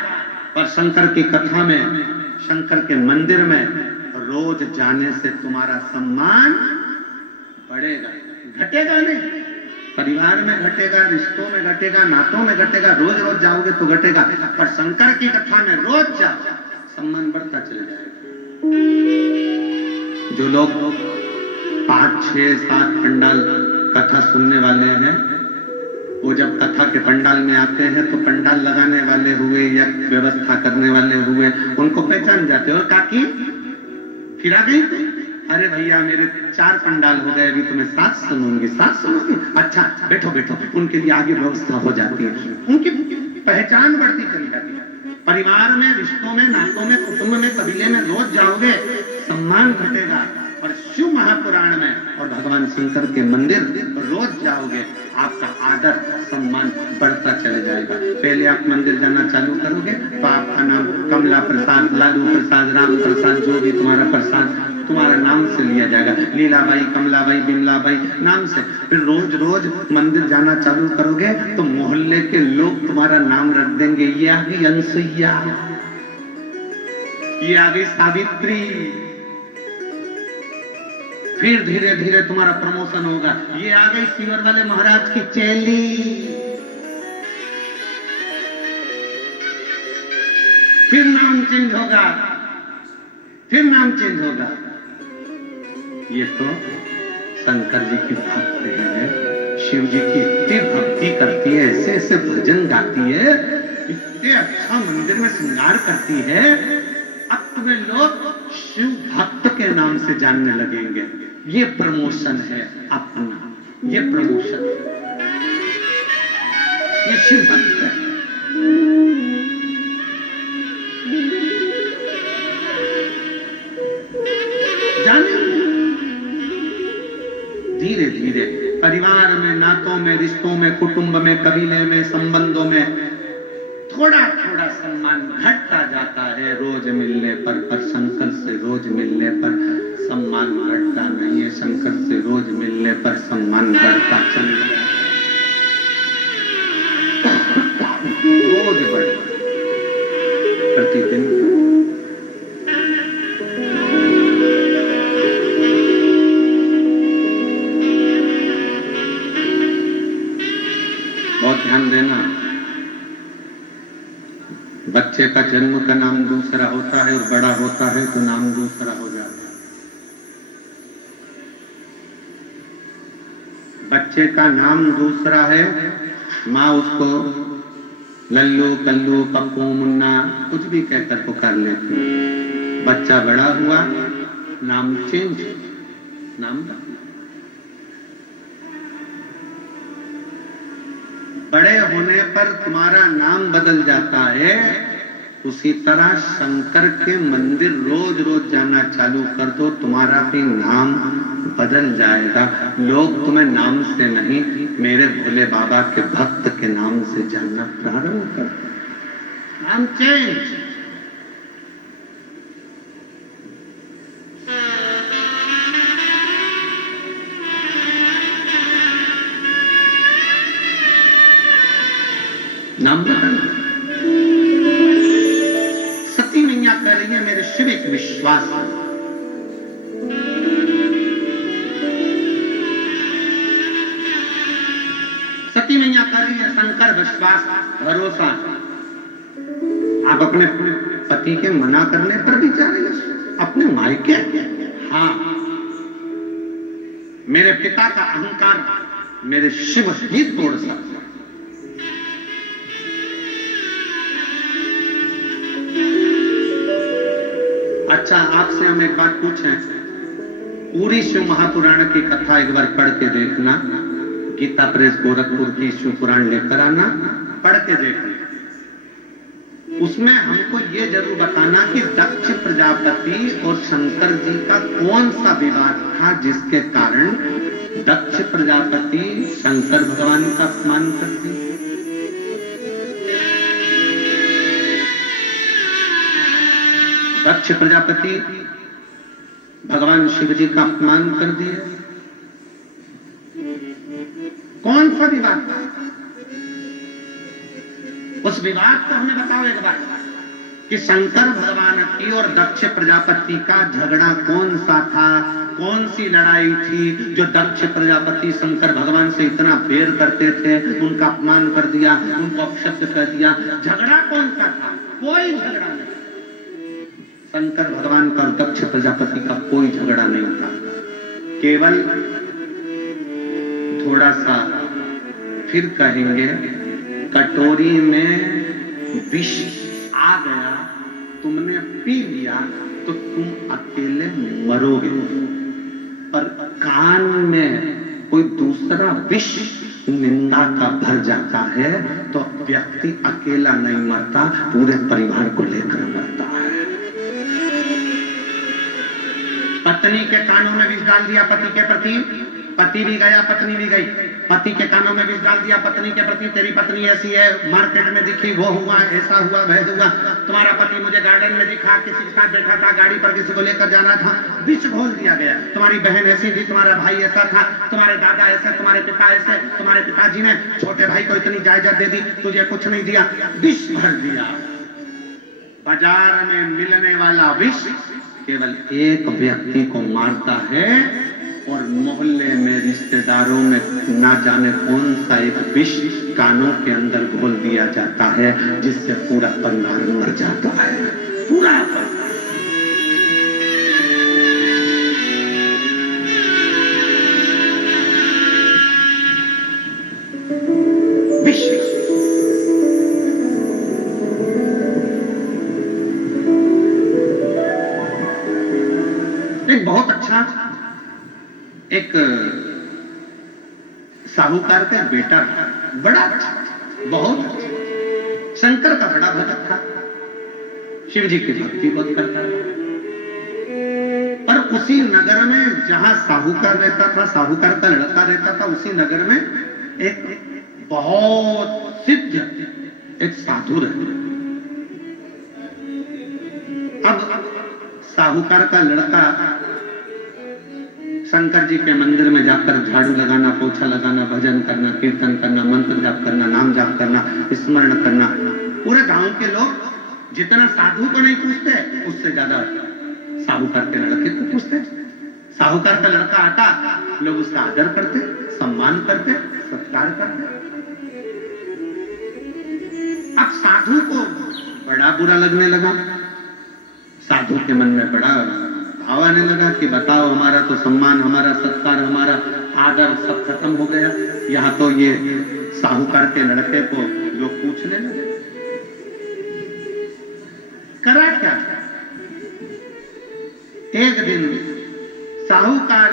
पर शंकर की कथा में, शंकर के मंदिर में रोज जाने से तुम्हारा सम्मान बढ़ेगा, घटेगा नहीं। परिवार में घटेगा, रिश्तों में घटेगा, नातों में घटेगा, रोज रोज जाओगे तो घटेगा, पर शंकर की कथा में रोज जाओ, सम्मान बढ़ता चले जाएगा। जो लोग 5, 6, 7 पंडाल कथा सुनने वाले हैं, वो जब कथा के पंडाल में आते हैं तो पंडाल लगाने वाले हुए या व्यवस्था करने वाले हुए उनको पहचान जाते हैं। और काकी फिर आ गई, अरे भैया मेरे 4 पंडाल हो गए, अभी तुम्हें 7 सुनूंगी। 7 सुनोगी? अच्छा बैठो बैठो। उनके लिए आगे व्यवस्था हो जाती है, उनकी पहचान बढ़ती चली जाती है। परिवार में, रिश्तों में, नातों में, कुटुंब में, कबीले में रोज जाओगे सम्मान घटेगा। और शिव महापुराण में और भगवान शंकर के मंदिर रोज जाओगे, आपका आदर सम्मान बढ़ता चले जाएगा। पहले आप मंदिर जाना चालू करोगे तो आपका नाम कमला प्रसाद, लालू प्रसाद, राम प्रसाद, जो भी तुम्हारा प्रसाद तुम्हारा नाम से लिया जाएगा। लीलाबाई, कमलाबाई, बिमलाबाई नाम से। फिर रोज रोज मंदिर जाना चालू करोगे तो मोहल्ले के लोग तुम्हारा नाम रख देंगे, ये आ गई अनसुईया, ये आ गई सावित्री। फिर धीरे धीरे तुम्हारा प्रमोशन होगा, ये आ गई सीवर वाले महाराज की चेली। फिर नाम चेंज होगा, फिर नाम चेंज होगा। ये तो शंकर जी की भक्त है, शिव जी की इतनी भक्ति करती है, ऐसे ऐसे भजन गाती है, इतने अच्छा मंदिर में श्रृंगार करती है। अब तुम्हें लोग शिव भक्त के नाम से जानने लगेंगे। ये प्रमोशन है अपना, ये प्रमोशन है, ये शिव भक्त है। जाने धीरे धीरे परिवार में, नातों में, रिश्तों में, कुटुंब में, कबीले में, संबंधों में थोड़ा थोड़ा सम्मान घटता जाता है रोज मिलने पर शंकर से रोज मिलने पर सम्मान घटता नहीं है। शंकर से रोज मिलने पर सम्मान बढ़ता चलता है, रोज बढ़ता प्रतिदिन। बहुत ध्यान देना, बच्चे का जन्म का नाम दूसरा होता है और बड़ा होता है तो नाम दूसरा हो जाता है। बच्चे का नाम दूसरा है, माँ उसको लल्लू, कल्लू, पप्पू, मुन्ना कुछ भी कहकर पुकार लेती है। बच्चा बड़ा हुआ, नाम चेंज, नाम बड़े होने पर तुम्हारा नाम बदल जाता है। उसी तरह शंकर के मंदिर रोज रोज जाना चालू कर दो, तुम्हारा भी नाम बदल जाएगा। लोग तुम्हें नाम से नहीं, मेरे भोले बाबा के भक्त के नाम से जानना प्रारंभ कर दो। नाम चेंज। नाम बदल। सती मैया कह रही है मेरे शिव एक विश्वास है। सती मैया कह रही है शंकर विश्वास, भरोसा। आप अपने पति के मना करने पर भी जा रही है अपने मायके? हाँ, मेरे पिता का अहंकार मेरे शिव ही तोड़ सकता। अच्छा, आपसे हम एक बात पूछें, पूरी शिव महापुराण की कथा एक बार पढ़ के देखना। गीता प्रेस गोरखपुर की शिव पुराण लेकर आना, पढ़ के देखना। उसमें हमको ये जरूर बताना कि दक्ष प्रजापति और शंकर जी का कौन सा विवाद था जिसके कारण दक्ष प्रजापति शंकर भगवान का अपमान करती। दक्ष प्रजापति भगवान शिव जी का अपमान कर दिए। कौन सा विवाद था? उस विवाद को हमें बताओ एक बार कि शंकर भगवान की और दक्ष प्रजापति का झगड़ा कौन सा था? कौन सी लड़ाई थी जो दक्ष प्रजापति शंकर भगवान से इतना प्यार करते थे, उनका अपमान कर दिया, उनको अपशब्द कर दिया? झगड़ा कौन सा था? कोई झगड़ा नहीं। शंकर भगवान का दक्ष प्रजापति का कोई झगड़ा नहीं था। केवल थोड़ा सा फिर कहेंगे, कटोरी में विष आ गया, तुमने पी लिया, तो तुम अकेले मरोगे। पर कान में कोई दूसरा विष निंदा का भर जाता है तो व्यक्ति अकेला नहीं मरता, पूरे परिवार को लेकर मरता है। पत्नी के कानों में विष डाल दिया पति के प्रति, पति भी गया पत्नी भी गई। पति के कानों में विष डाल दिया पत्नी के प्रति, तेरी पत्नी ऐसी है, मार्केट में दिखी, वो हुआ, ऐसा हुआ, वह हुआ। तुम्हारा पति मुझे गार्डन में दिखा, किसी के साथ बैठा था, गाड़ी पर किसी को लेकर जाना था, विष घोल दिया गया। तुम्हारी बहन ऐसी थी, तुम्हारा भाई ऐसा था, तुम्हारे दादा ऐसे, तुम्हारे पिता ऐसे, तुम्हारे पिताजी ने छोटे भाई को इतनी जायदाद दे दी, तुझे कुछ नहीं दिया, विष भर दिया। बाजार में मिलने वाला विष केवल एक व्यक्ति को मारता है और मोहल्ले में रिश्तेदारों में ना जाने कौन सा एक विष कानों के अंदर घोल दिया जाता है, जिससे पूरा परिवार मर जाता है। पूरा विष। एक बहुत अच्छा एक साहूकार का बेटा था, बड़ा अच्छा, बहुत अच्छा, शंकर का बड़ा भक्त था, शिव जी की भक्ति बहुत करता था। पर उसी नगर में जहां साहूकार रहता था, साहूकार का लड़का रहता था, उसी नगर में एक बहुत सिद्ध एक साधु रहता। अब साहूकार का लड़का शंकर जी के मंदिर में जाकर झाड़ू लगाना, पोछा लगाना, भजन करना, कीर्तन करना, मंत्र जाप करना, नाम जाप करना, स्मरण करना। पूरे गांव के लोग जितना साधु को नहीं पूछते, उससे ज्यादा साहूकार के लड़के को पूछते। साहूकार का लड़का आता, लोग उसका आदर करते, सम्मान करते, सत्कार करते। अब साधु को बड़ा बुरा लगने लगा। साधु के मन में बड़ा भाव आने लगा कि बताओ, हमारा तो सम्मान, हमारा सत्कार, हमारा आदर सब खत्म हो गया, यहाँ तो ये साहूकार के लड़के को लोग पूछने लगे। करा क्या? एक दिन साहूकार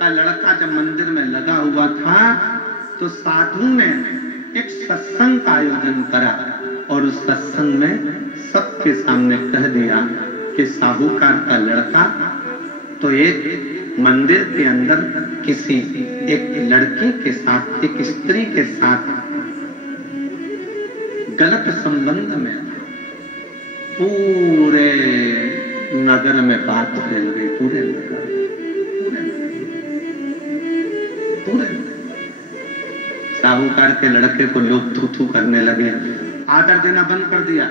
का लड़का जब मंदिर में लगा हुआ था तो साधु ने एक सत्संग का आयोजन करा और उस सत्संग में सबके सामने कह दिया कि साहूकार का लड़का तो एक मंदिर के अंदर किसी एक लड़की के साथ, एक स्त्री के साथ गलत संबंध में। पूरे नगर में बात फैल गई, पूरे नगर, पूरे साहूकार के लड़के को लोग थू थू करने लगे, आदर देना बंद कर दिया,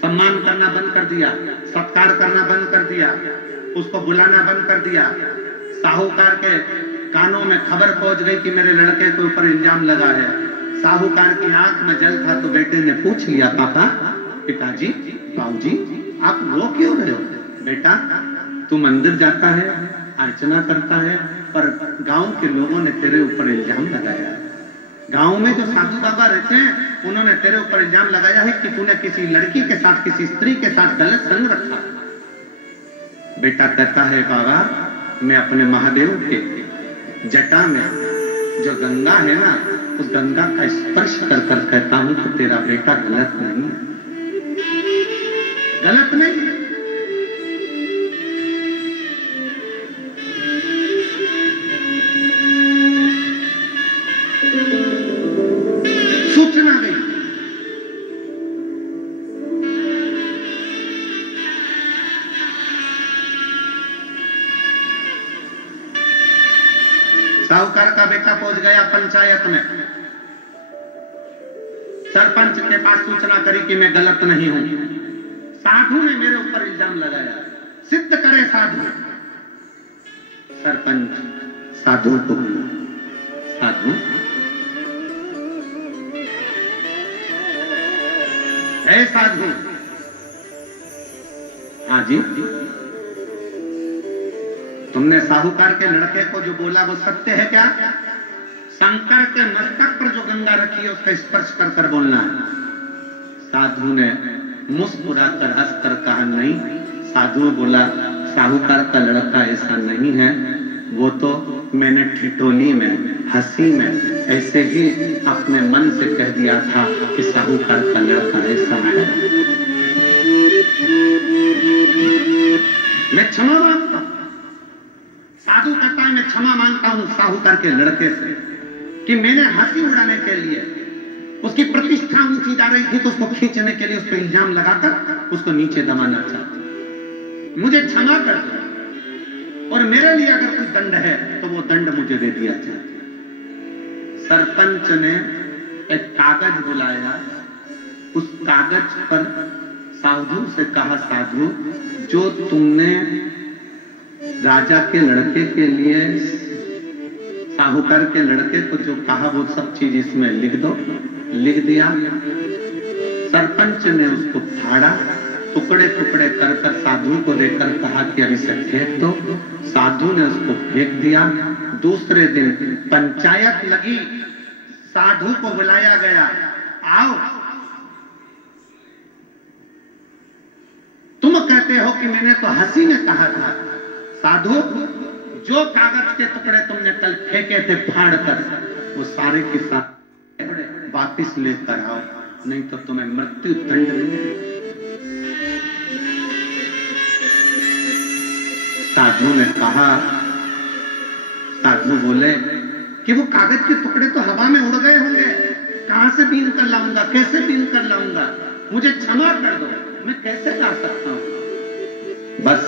सम्मान करना बंद कर दिया, सत्कार करना बंद कर दिया, उसको बुलाना बंद कर दिया। साहूकार के कानों में खबर पहुंच गई कि मेरे लड़के के ऊपर इल्जाम लगा है। साहूकार की आंख में जल था तो बेटे ने पूछ लिया, पापा, पिताजी, बाबूजी, आप रो क्यों रहे हो? बेटा, तू मंदिर जाता है, अर्चना करता है, पर गांव के लोगों ने तेरे ऊपर इल्जाम लगाया। गांव में जो साधु बाबा रहते हैं उन्होंने तेरे ऊपर इल्जाम लगाया है कि तूने किसी लड़की के साथ, किसी स्त्री के साथ गलत संग रखा। बेटा कहता है, बाबा, मैं अपने महादेव के जटा में जो गंगा है ना, उस गंगा का स्पर्श कर कर कहता हूं कि तेरा बेटा गलत नहीं है, गलत नहीं। सूचना गई। साहूकार का बेटा पहुंच गया पंचायत में, सरपंच के पास सूचना करी कि मैं गलत नहीं हूं, साधु ने मेरे ऊपर इल्जाम लगाया, सिद्ध करे साधु। सरपंच साधु को बोला, साधु, है साधु? हाँ जी। तुमने साहूकार के लड़के को जो बोला वो सत्य है क्या? शंकर के मस्तक पर जो गंगा रखी है उसका स्पर्श कर कर बोलना है। साधु ने मुस्कुराकर हंसकर कहा, नहीं, साधु बोला साहूकार का लड़का ऐसा नहीं है, वो तो मैंने ठिठोली में, हंसी में ऐसे ही अपने मन से कह दिया था कि साहूकार का लड़का ऐसा है। मैं क्षमा मांगता हूं, साधु कहता है मैं क्षमा मांगता हूं साहूकार के लड़के से कि मैंने हंसी उड़ाने के लिए, उसकी प्रतिष्ठा ऊंची जा रही थी तो उसको खींचने के लिए उस पर इल्जाम लगाकर उसको नीचे दबाना चाहता। मुझे क्षमा कर दो और मेरे लिए अगर कोई दंड है तो वो दंड मुझे दे दिया जाए। सरपंच ने एक कागज बुलाया, उस कागज पर साधु से कहा साधु जो तुमने राजा के लड़के के लिए, साहूकार के लड़के को जो कहा वो सब चीज इसमें लिख दो। लिख दिया। सरपंच ने उसको फाड़ा, टुकड़े टुकड़े कर कर साधु को देकर कहा कि अभी से फेंक दो। साधु ने उसको फेंक दिया। दूसरे दिन पंचायत लगी, साधु को बुलाया गया, आओ तुम कहते हो कि मैंने तो हंसी में कहा था, साधु जो कागज के टुकड़े तुमने कल फेंके थे फाड़ कर वो सारे के साथ वापिस लेकर आओ, नहीं तो तुम्हें मृत्यु दंड मिलेगा। साधु ने कहा, साधु बोले कि वो कागज के टुकड़े तो हवा में उड़ गए होंगे, कहां से बीन कर लाऊंगा, कैसे बीन कर लाऊंगा, मुझे क्षमा कर दो, मैं कैसे ला सकता हूं। बस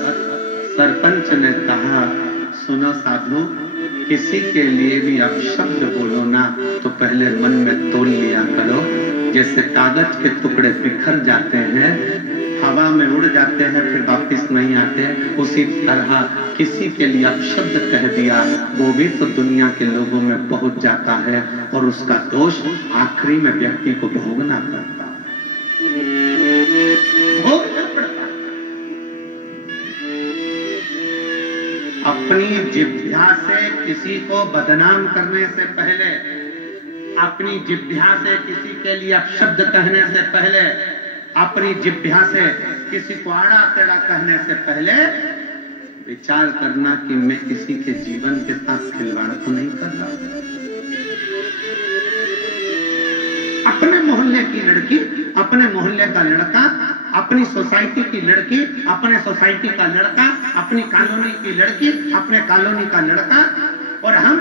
सरपंच ने कहा सुनो साधु, किसी के लिए भी आप शब्द बोलो ना तो पहले मन में तोल लिया करो। जैसे कागज के टुकड़े बिखर जाते हैं, हवा में उड़ जाते हैं, फिर वापस नहीं आते, उसी तरह किसी के लिए आप शब्द कह दिया वो भी तो दुनिया के लोगों में पहुंच जाता है और उसका दोष आखिरी में व्यक्ति को भोगना पड़ता है। अपनी जिह्वा से किसी को बदनाम करने से पहले, अपनी जिह्वा से किसी के लिए अपशब्द कहने से पहले, अपनी जिह्वा से किसी को आड़ा टेढ़ा कहने से पहले विचार करना कि मैं किसी के जीवन के साथ खिलवाड़ तो नहीं कर रहा। अपने मोहल्ले की लड़की, अपने मोहल्ले का लड़का, अपनी सोसाइटी की लड़की, अपने सोसाइटी का लड़का, अपनी कॉलोनी की लड़की, अपने कॉलोनी का लड़का, और हम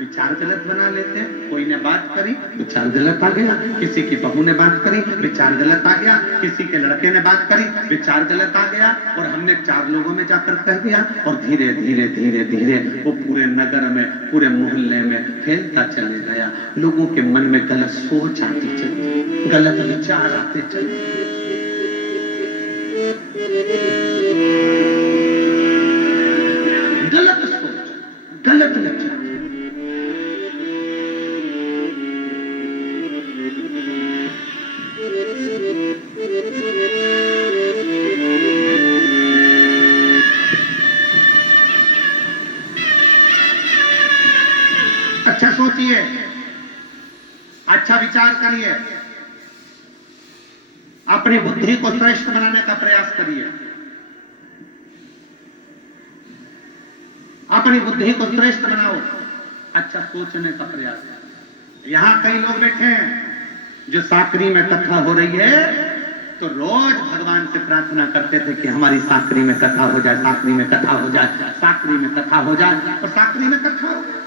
विचार गलत बना लेते हैं। कोई ने बात करी, विचार गलत आ गया, किसी की बहू ने बात करी, विचार गलत आ गया, किसी के लड़के ने बात करी, विचार गलत आ गया, और हमने 4 लोगों में जाकर कह दिया, और धीरे धीरे धीरे धीरे वो पूरे नगर में, पूरे मोहल्ले में फैलता चले गया। लोगों के मन में गलत सोच आती चली, गलत विचार आते चले। गलत सोच, गलत विचार। अच्छा सोचिए, अच्छा विचार करिए, अपनी बुद्धि को श्रेष्ठ बनाने का प्रयास करिए, अपनी बुद्धि को श्रेष्ठ बनाओ, अच्छा सोचने का प्रयास। यहां कई लोग बैठे हैं जो साकरी में कथा हो रही है तो रोज भगवान से प्रार्थना करते थे कि हमारी साकरी में कथा हो जाए, साकरी में कथा हो जाए, साकरी में कथा हो जाए, और साकरी में कथा हो जाए।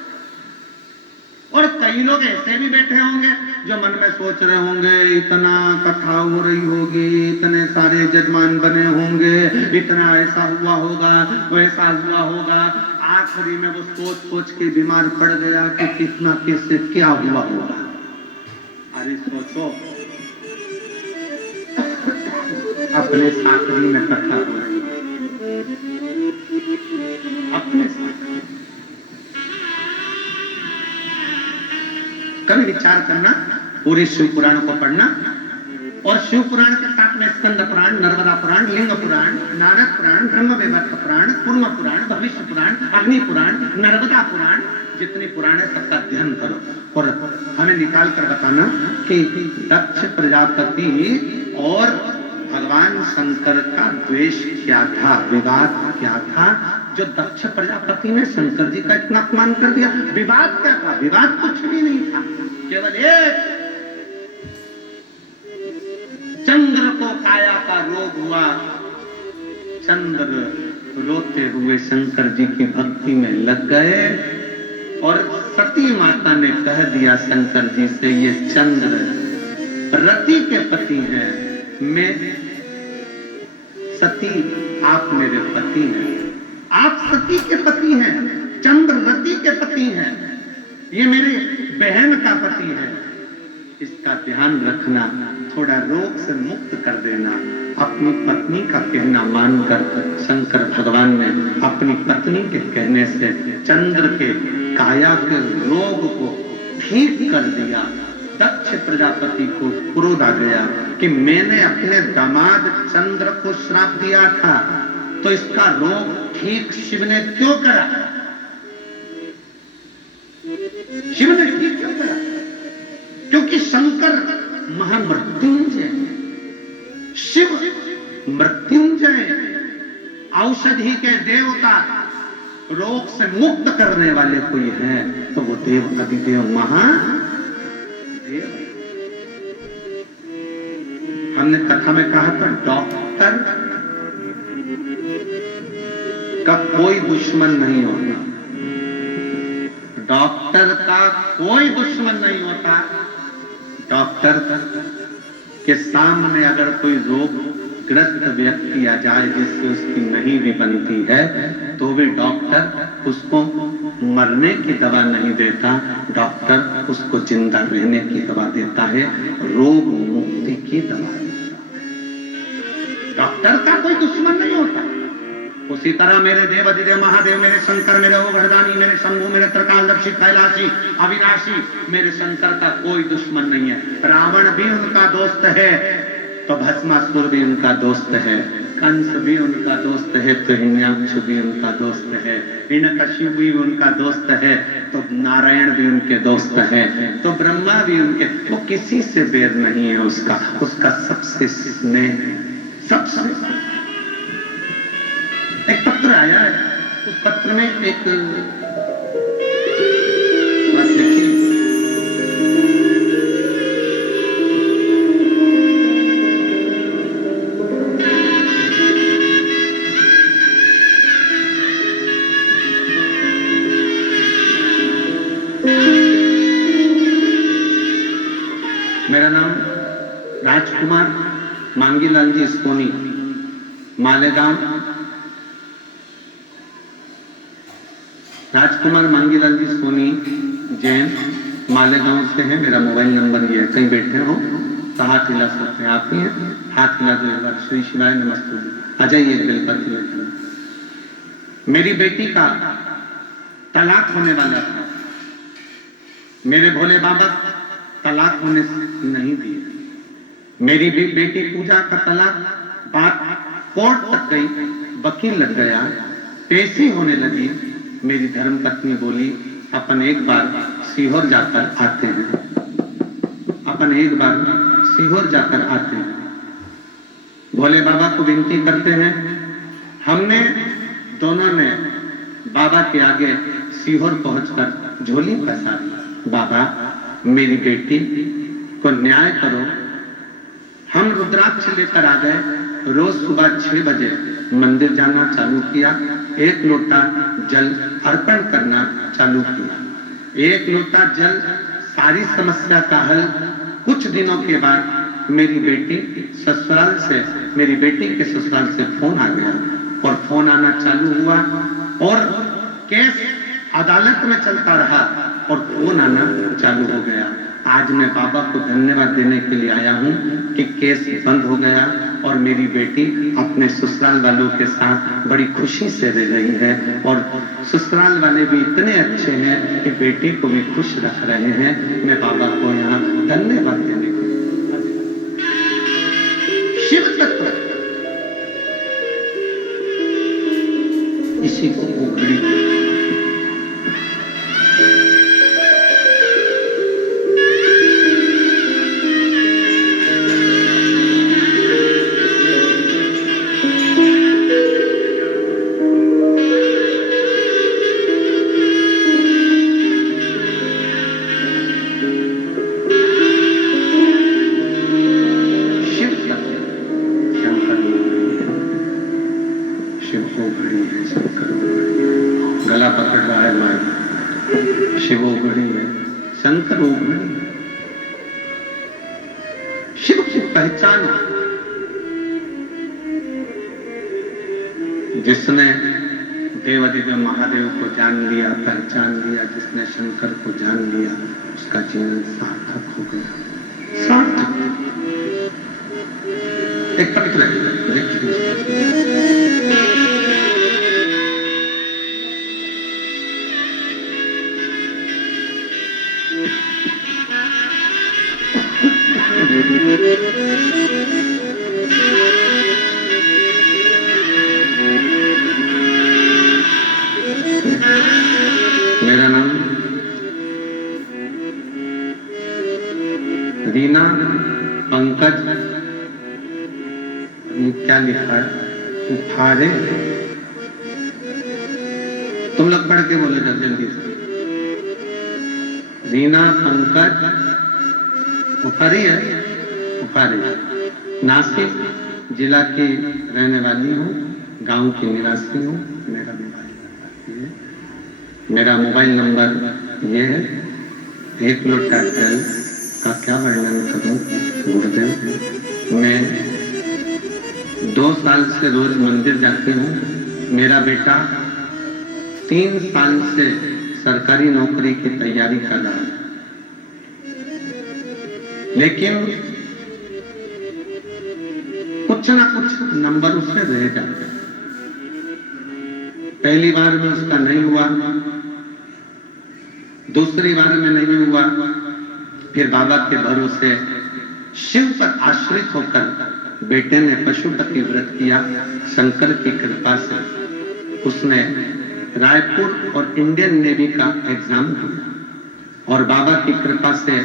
और कई लोग ऐसे भी बैठे होंगे जो मन में सोच रहे होंगे इतना कथा हो रही होगी, इतने सारे जजमान बने होंगे, इतना ऐसा हुआ होगा, वैसा हुआ होगा, आखिरी में वो सोच सोच के बीमार पड़ गया कि कितना किससे क्या हुआ होगा। अरे सोचो, अपने साकरी में कथा हो रही, अपने कभी विचार करना, पूरे शिव पुराण को पढ़ना, और शिव पुराण के साथ में स्कंद पुराण, नर्मदा पुराण, लिंग पुराण, नारद पुराण, ब्रह्म वैवर्त पुराण, कूर्म पुराण, भविष्य पुराण, अग्नि पुराण, नर्मदा पुराण, जितने पुराण है सबका अध्ययन करो और हमें निकाल कर बताना कि दक्ष प्रजापति और भगवान शंकर का द्वेष क्या था, विवाद क्या था, जो दक्ष प्रजापति ने शंकर जी का इतना अपमान कर दिया? विवाद क्या था? विवाद कुछ भी नहीं था, केवल एक चंद्र को काया का रोग हुआ। चंद्र रोते हुए शंकर जी की भक्ति में लग गए और सती माता ने कह दिया शंकर जी से, ये चंद्र रति के पति हैं, मैं सती, आप मेरे पति हैं। आप सती के पति हैं, चंद्र रति के पति हैं, ये मेरे बहन का पति है, इसका ध्यान रखना, थोड़ा रोग से मुक्त कर देना। अपनी पत्नी का कहना मानकर शंकर भगवान ने अपनी पत्नी के कहने से चंद्र के काया के रोग को ठीक कर दिया। दक्ष प्रजापति को क्रोध आ गया कि मैंने अपने दामाद चंद्र को श्राप दिया था, तो इसका रोग ठीक शिव ने क्यों करा? शिव ने ठीक क्यों करा? क्योंकि शंकर महामृत्युंजय, शिव मृत्युंजय, औषधि के देवता, रोग से मुक्त करने वाले कोई है तो वो देव अधिदेव महादेव। हमने कथा में कहा था, डॉक्टर का कोई दुश्मन नहीं होता, डॉक्टर का कोई दुश्मन नहीं होता। डॉक्टर के सामने अगर कोई रोग ग्रस्त व्यक्ति आ जाए जिससे उसकी नहीं भी बनती है, तो भी डॉक्टर उसको मरने की दवा नहीं देता, डॉक्टर उसको जिंदा रहने की दवा देता है, रोग मुक्ति की दवा देता है। डॉक्टर का कोई दुश्मन नहीं होता। उसी तरह मेरे देव अधिदेव महादेव, मेरे शंकर, मेरे ओघड़दानी, मेरे शंभु, मेरे त्रिकालदर्शी, कैलाशी, अविनाशी, मेरे शंकर का कोई दुश्मन नहीं है। रावण भी उनका दोस्त है तो भस्मासुर भी उनका दोस्त है, कंस भी उनका दोस्त है तो हिरण्याक्ष भी उनका दोस्त है, हिरण्यकशिपु भी उनका दोस्त है तो नारायण भी उनके दोस्त है, तो ब्रह्मा भी उनके, वो किसी से बैर नहीं है उसका, उसका सबसे स्नेह, सबसे। एक पत्र आया है, उस पत्र में एक बात लिखी, मेरा नाम राजकुमार मांगीलाल जी सोनी, मालेगांव, राजकुमार मांगीलाल जी सोनी जैन, मालेगांव से है। मेरा मोबाइल नंबर ये है, कहीं बैठे हो तो हाथ हिला सकते हैं, आप ही हैं, हाथ हिला दो एक बार, श्री शिवाय नमस्ते। आ जाइए बिल्कुल। मेरी बेटी का तलाक होने वाला था, मेरे भोले बाबा तलाक होने नहीं दिए। मेरी भी बेटी पूजा का तलाक, बात कोर्ट तक गई, वकील लग गया, पेशी होने लगी। मेरी धर्मपत्नी बोली, अपन एक बार सीहोर जाकर आते हैं, अपन एक बार सीहोर जाकर आते हैं। भोले बाबा को विनती करते हैं। हमने दोनों ने बाबा के आगे सीहोर पहुंचकर झोली फंसा दी, बाबा मेरी बेटी को न्याय करो। हम रुद्राक्ष लेकर आ गए, रोज सुबह 6 बजे मंदिर जाना चालू किया, 1 लोटा जल अर्पण करना चालू किया। 1 लोटा जल सारी समस्या का हल। कुछ दिनों के बाद मेरी बेटी ससुराल से, मेरी बेटी के ससुराल से फोन आ गया और फोन आना चालू हुआ और केस अदालत में चलता रहा और फोन आना चालू हो गया। आज मैं बाबा को धन्यवाद देने के लिए आया हूँ कि केस बंद हो गया और मेरी बेटी अपने ससुराल वालों के साथ बड़ी खुशी से रह रही है और ससुराल वाले भी इतने अच्छे हैं कि बेटी को भी खुश रख रहे हैं। मैं बाबा को यहाँ धन्यवाद देने के लिए। शिव तत्व इसी को उगड़ी शंकर उग्र, शिव की पहचान। जिसने देवादिदेव महादेव को जान लिया, पहचान लिया, जिसने शंकर को जान लिया, उसका जीवन सार्थक हो गया। सार्थक। एक पवित्र मेरा नाम रीना पंकज, क्या लिखा है? उफारे। तुम लोग पढ़ के बोलो जल्दी से। रीना पंकज उफारी है, उफारी, नासिक जिला की रहने वाली हूँ, गांव की निवासी हूँ। मेरा मोबाइल नंबर ये है। एक लोटा जल का क्या वर्णन करूं गुरुदेव। मैं 2 साल से रोज मंदिर जाती हूँ। मेरा बेटा 3 साल से सरकारी नौकरी की तैयारी कर रहा है, लेकिन कुछ ना कुछ नंबर उससे रह जाते हैं। पहली बार में उसका नहीं हुआ, दूसरी बार में नहीं हुआ, फिर बाबा के भरोसे शिव पर आश्रित होकर बेटे ने पशुपति व्रत किया। शंकर की कृपा से उसने रायपुर और इंडियन नेवी का एग्जाम दिया और बाबा की कृपा से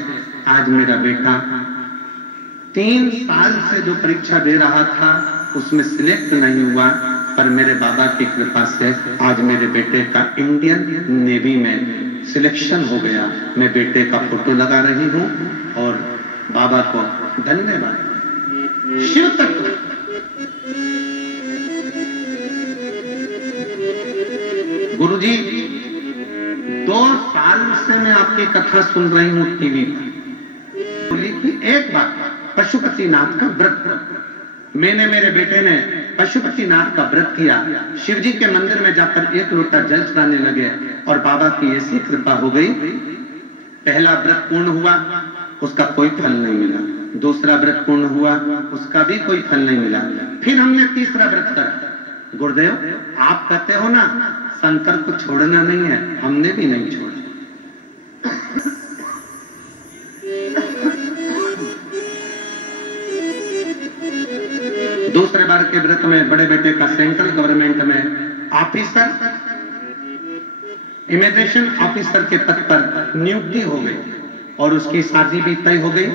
आज मेरा बेटा 3 साल से जो परीक्षा दे रहा था उसमें सिलेक्ट नहीं हुआ, पर मेरे बाबा की कृपा से आज मेरे बेटे का इंडियन नेवी में सिलेक्शन हो गया। मैं बेटे का फोटो लगा रही हूँ और बाबा को धन्यवाद। शिव तत्व गुरुजी 2 साल से मैं आपकी कथा सुन रही हूँ टीवी पर। बोली कि एक बार पशुपतिनाथ का व्रत, मैंने मेरे बेटे ने पशुपतिनाथ का व्रत किया। शिवजी के मंदिर में जाकर 1 लोटा जल चढ़ाने लगे और बाबा की ऐसी कृपा हो गई। पहला व्रत पूर्ण हुआ, उसका कोई फल नहीं मिला। दूसरा व्रत पूर्ण हुआ, उसका भी कोई फल नहीं मिला। फिर हमने तीसरा व्रत करा। गुरुदेव आप कहते हो ना शंकर को छोड़ना नहीं है, हमने भी नहीं छोड़ा। दूसरे बार के व्रत में बड़े बेटे का सेंट्रल गवर्नमेंट में ऑफिसर, इमिग्रेशन ऑफिसर के पद पर नियुक्ति हो गई और उसकी शादी भी तय हो गई।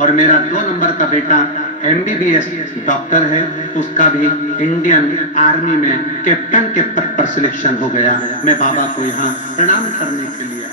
और मेरा 2 नंबर का बेटा MBBS डॉक्टर है, उसका भी इंडियन आर्मी में कैप्टन के पद पर सिलेक्शन हो गया। मैं बाबा को यहाँ प्रणाम करने के लिए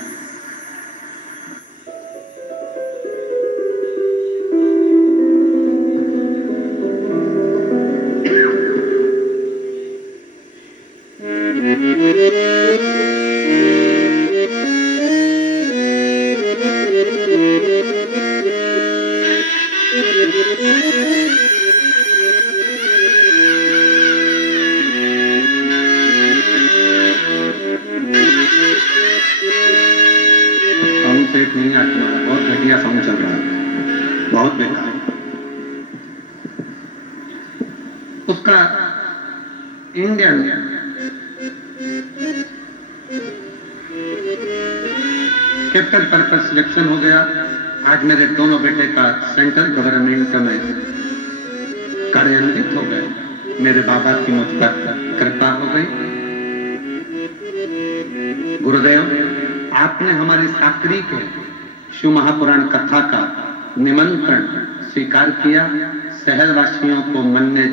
नहीं आत्मा, बहुत घटिया साउंड चल रहा है, बहुत बेकार। उसका इंडियन कैप्टन पद पर सिलेक्शन हो गया। आज मेरे दोनों बेटे का सेंट्रल गवर्नमेंट में कार्यान्वित हो गए। मेरे बाबा की मुझ पर कृपा हो गई। गुरुदेव आपने हमारे साकरी के शिव महापुराण कथा का निमंत्रण स्वीकार किया। शहरवासियों को मन में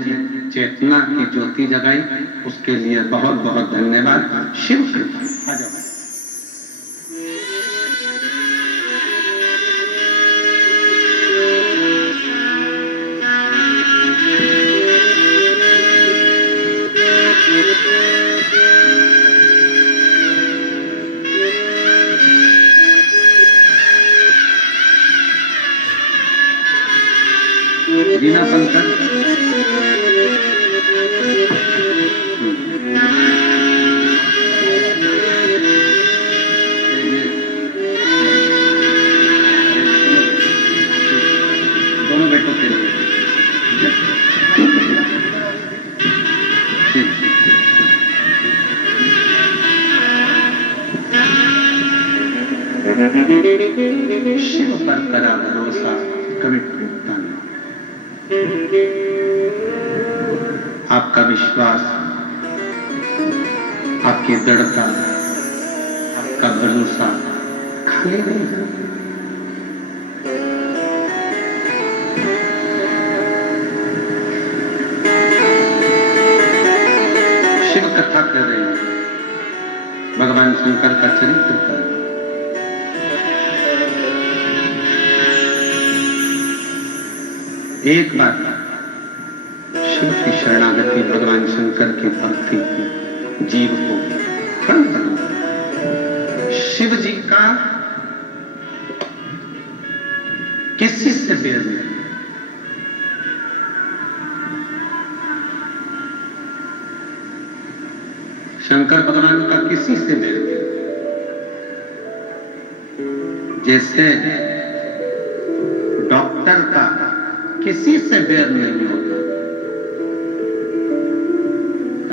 चेतना की ज्योति जगाई, उसके लिए बहुत बहुत धन्यवाद। शिव कृपा। रीना पंकज दोनों बेटों के लिए शिव पर करा भरोसा कभी टूटता नहीं। आपका विश्वास, आपकी दृढ़ता, आपका भरोसा खाली नहीं है। शिव कथा कर रहे हैं, भगवान शंकर का चरित्र कर रहे हैं। एक बार शिव की शरणागति, भगवान शंकर की भक्ति जीव को क्षण बना। शिव जी का किसी से बैर नहीं, शंकर भगवान का किसी से बैर नहीं। जैसे डॉक्टर का किसी से बैर नहीं होता,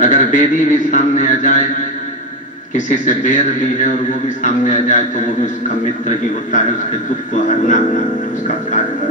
अगर बेरी भी सामने आ जाए, किसी से बैर भी है और वो भी सामने आ जाए तो वो भी उसका मित्र ही होता है, उसके दुख को हरना उसका कार्य।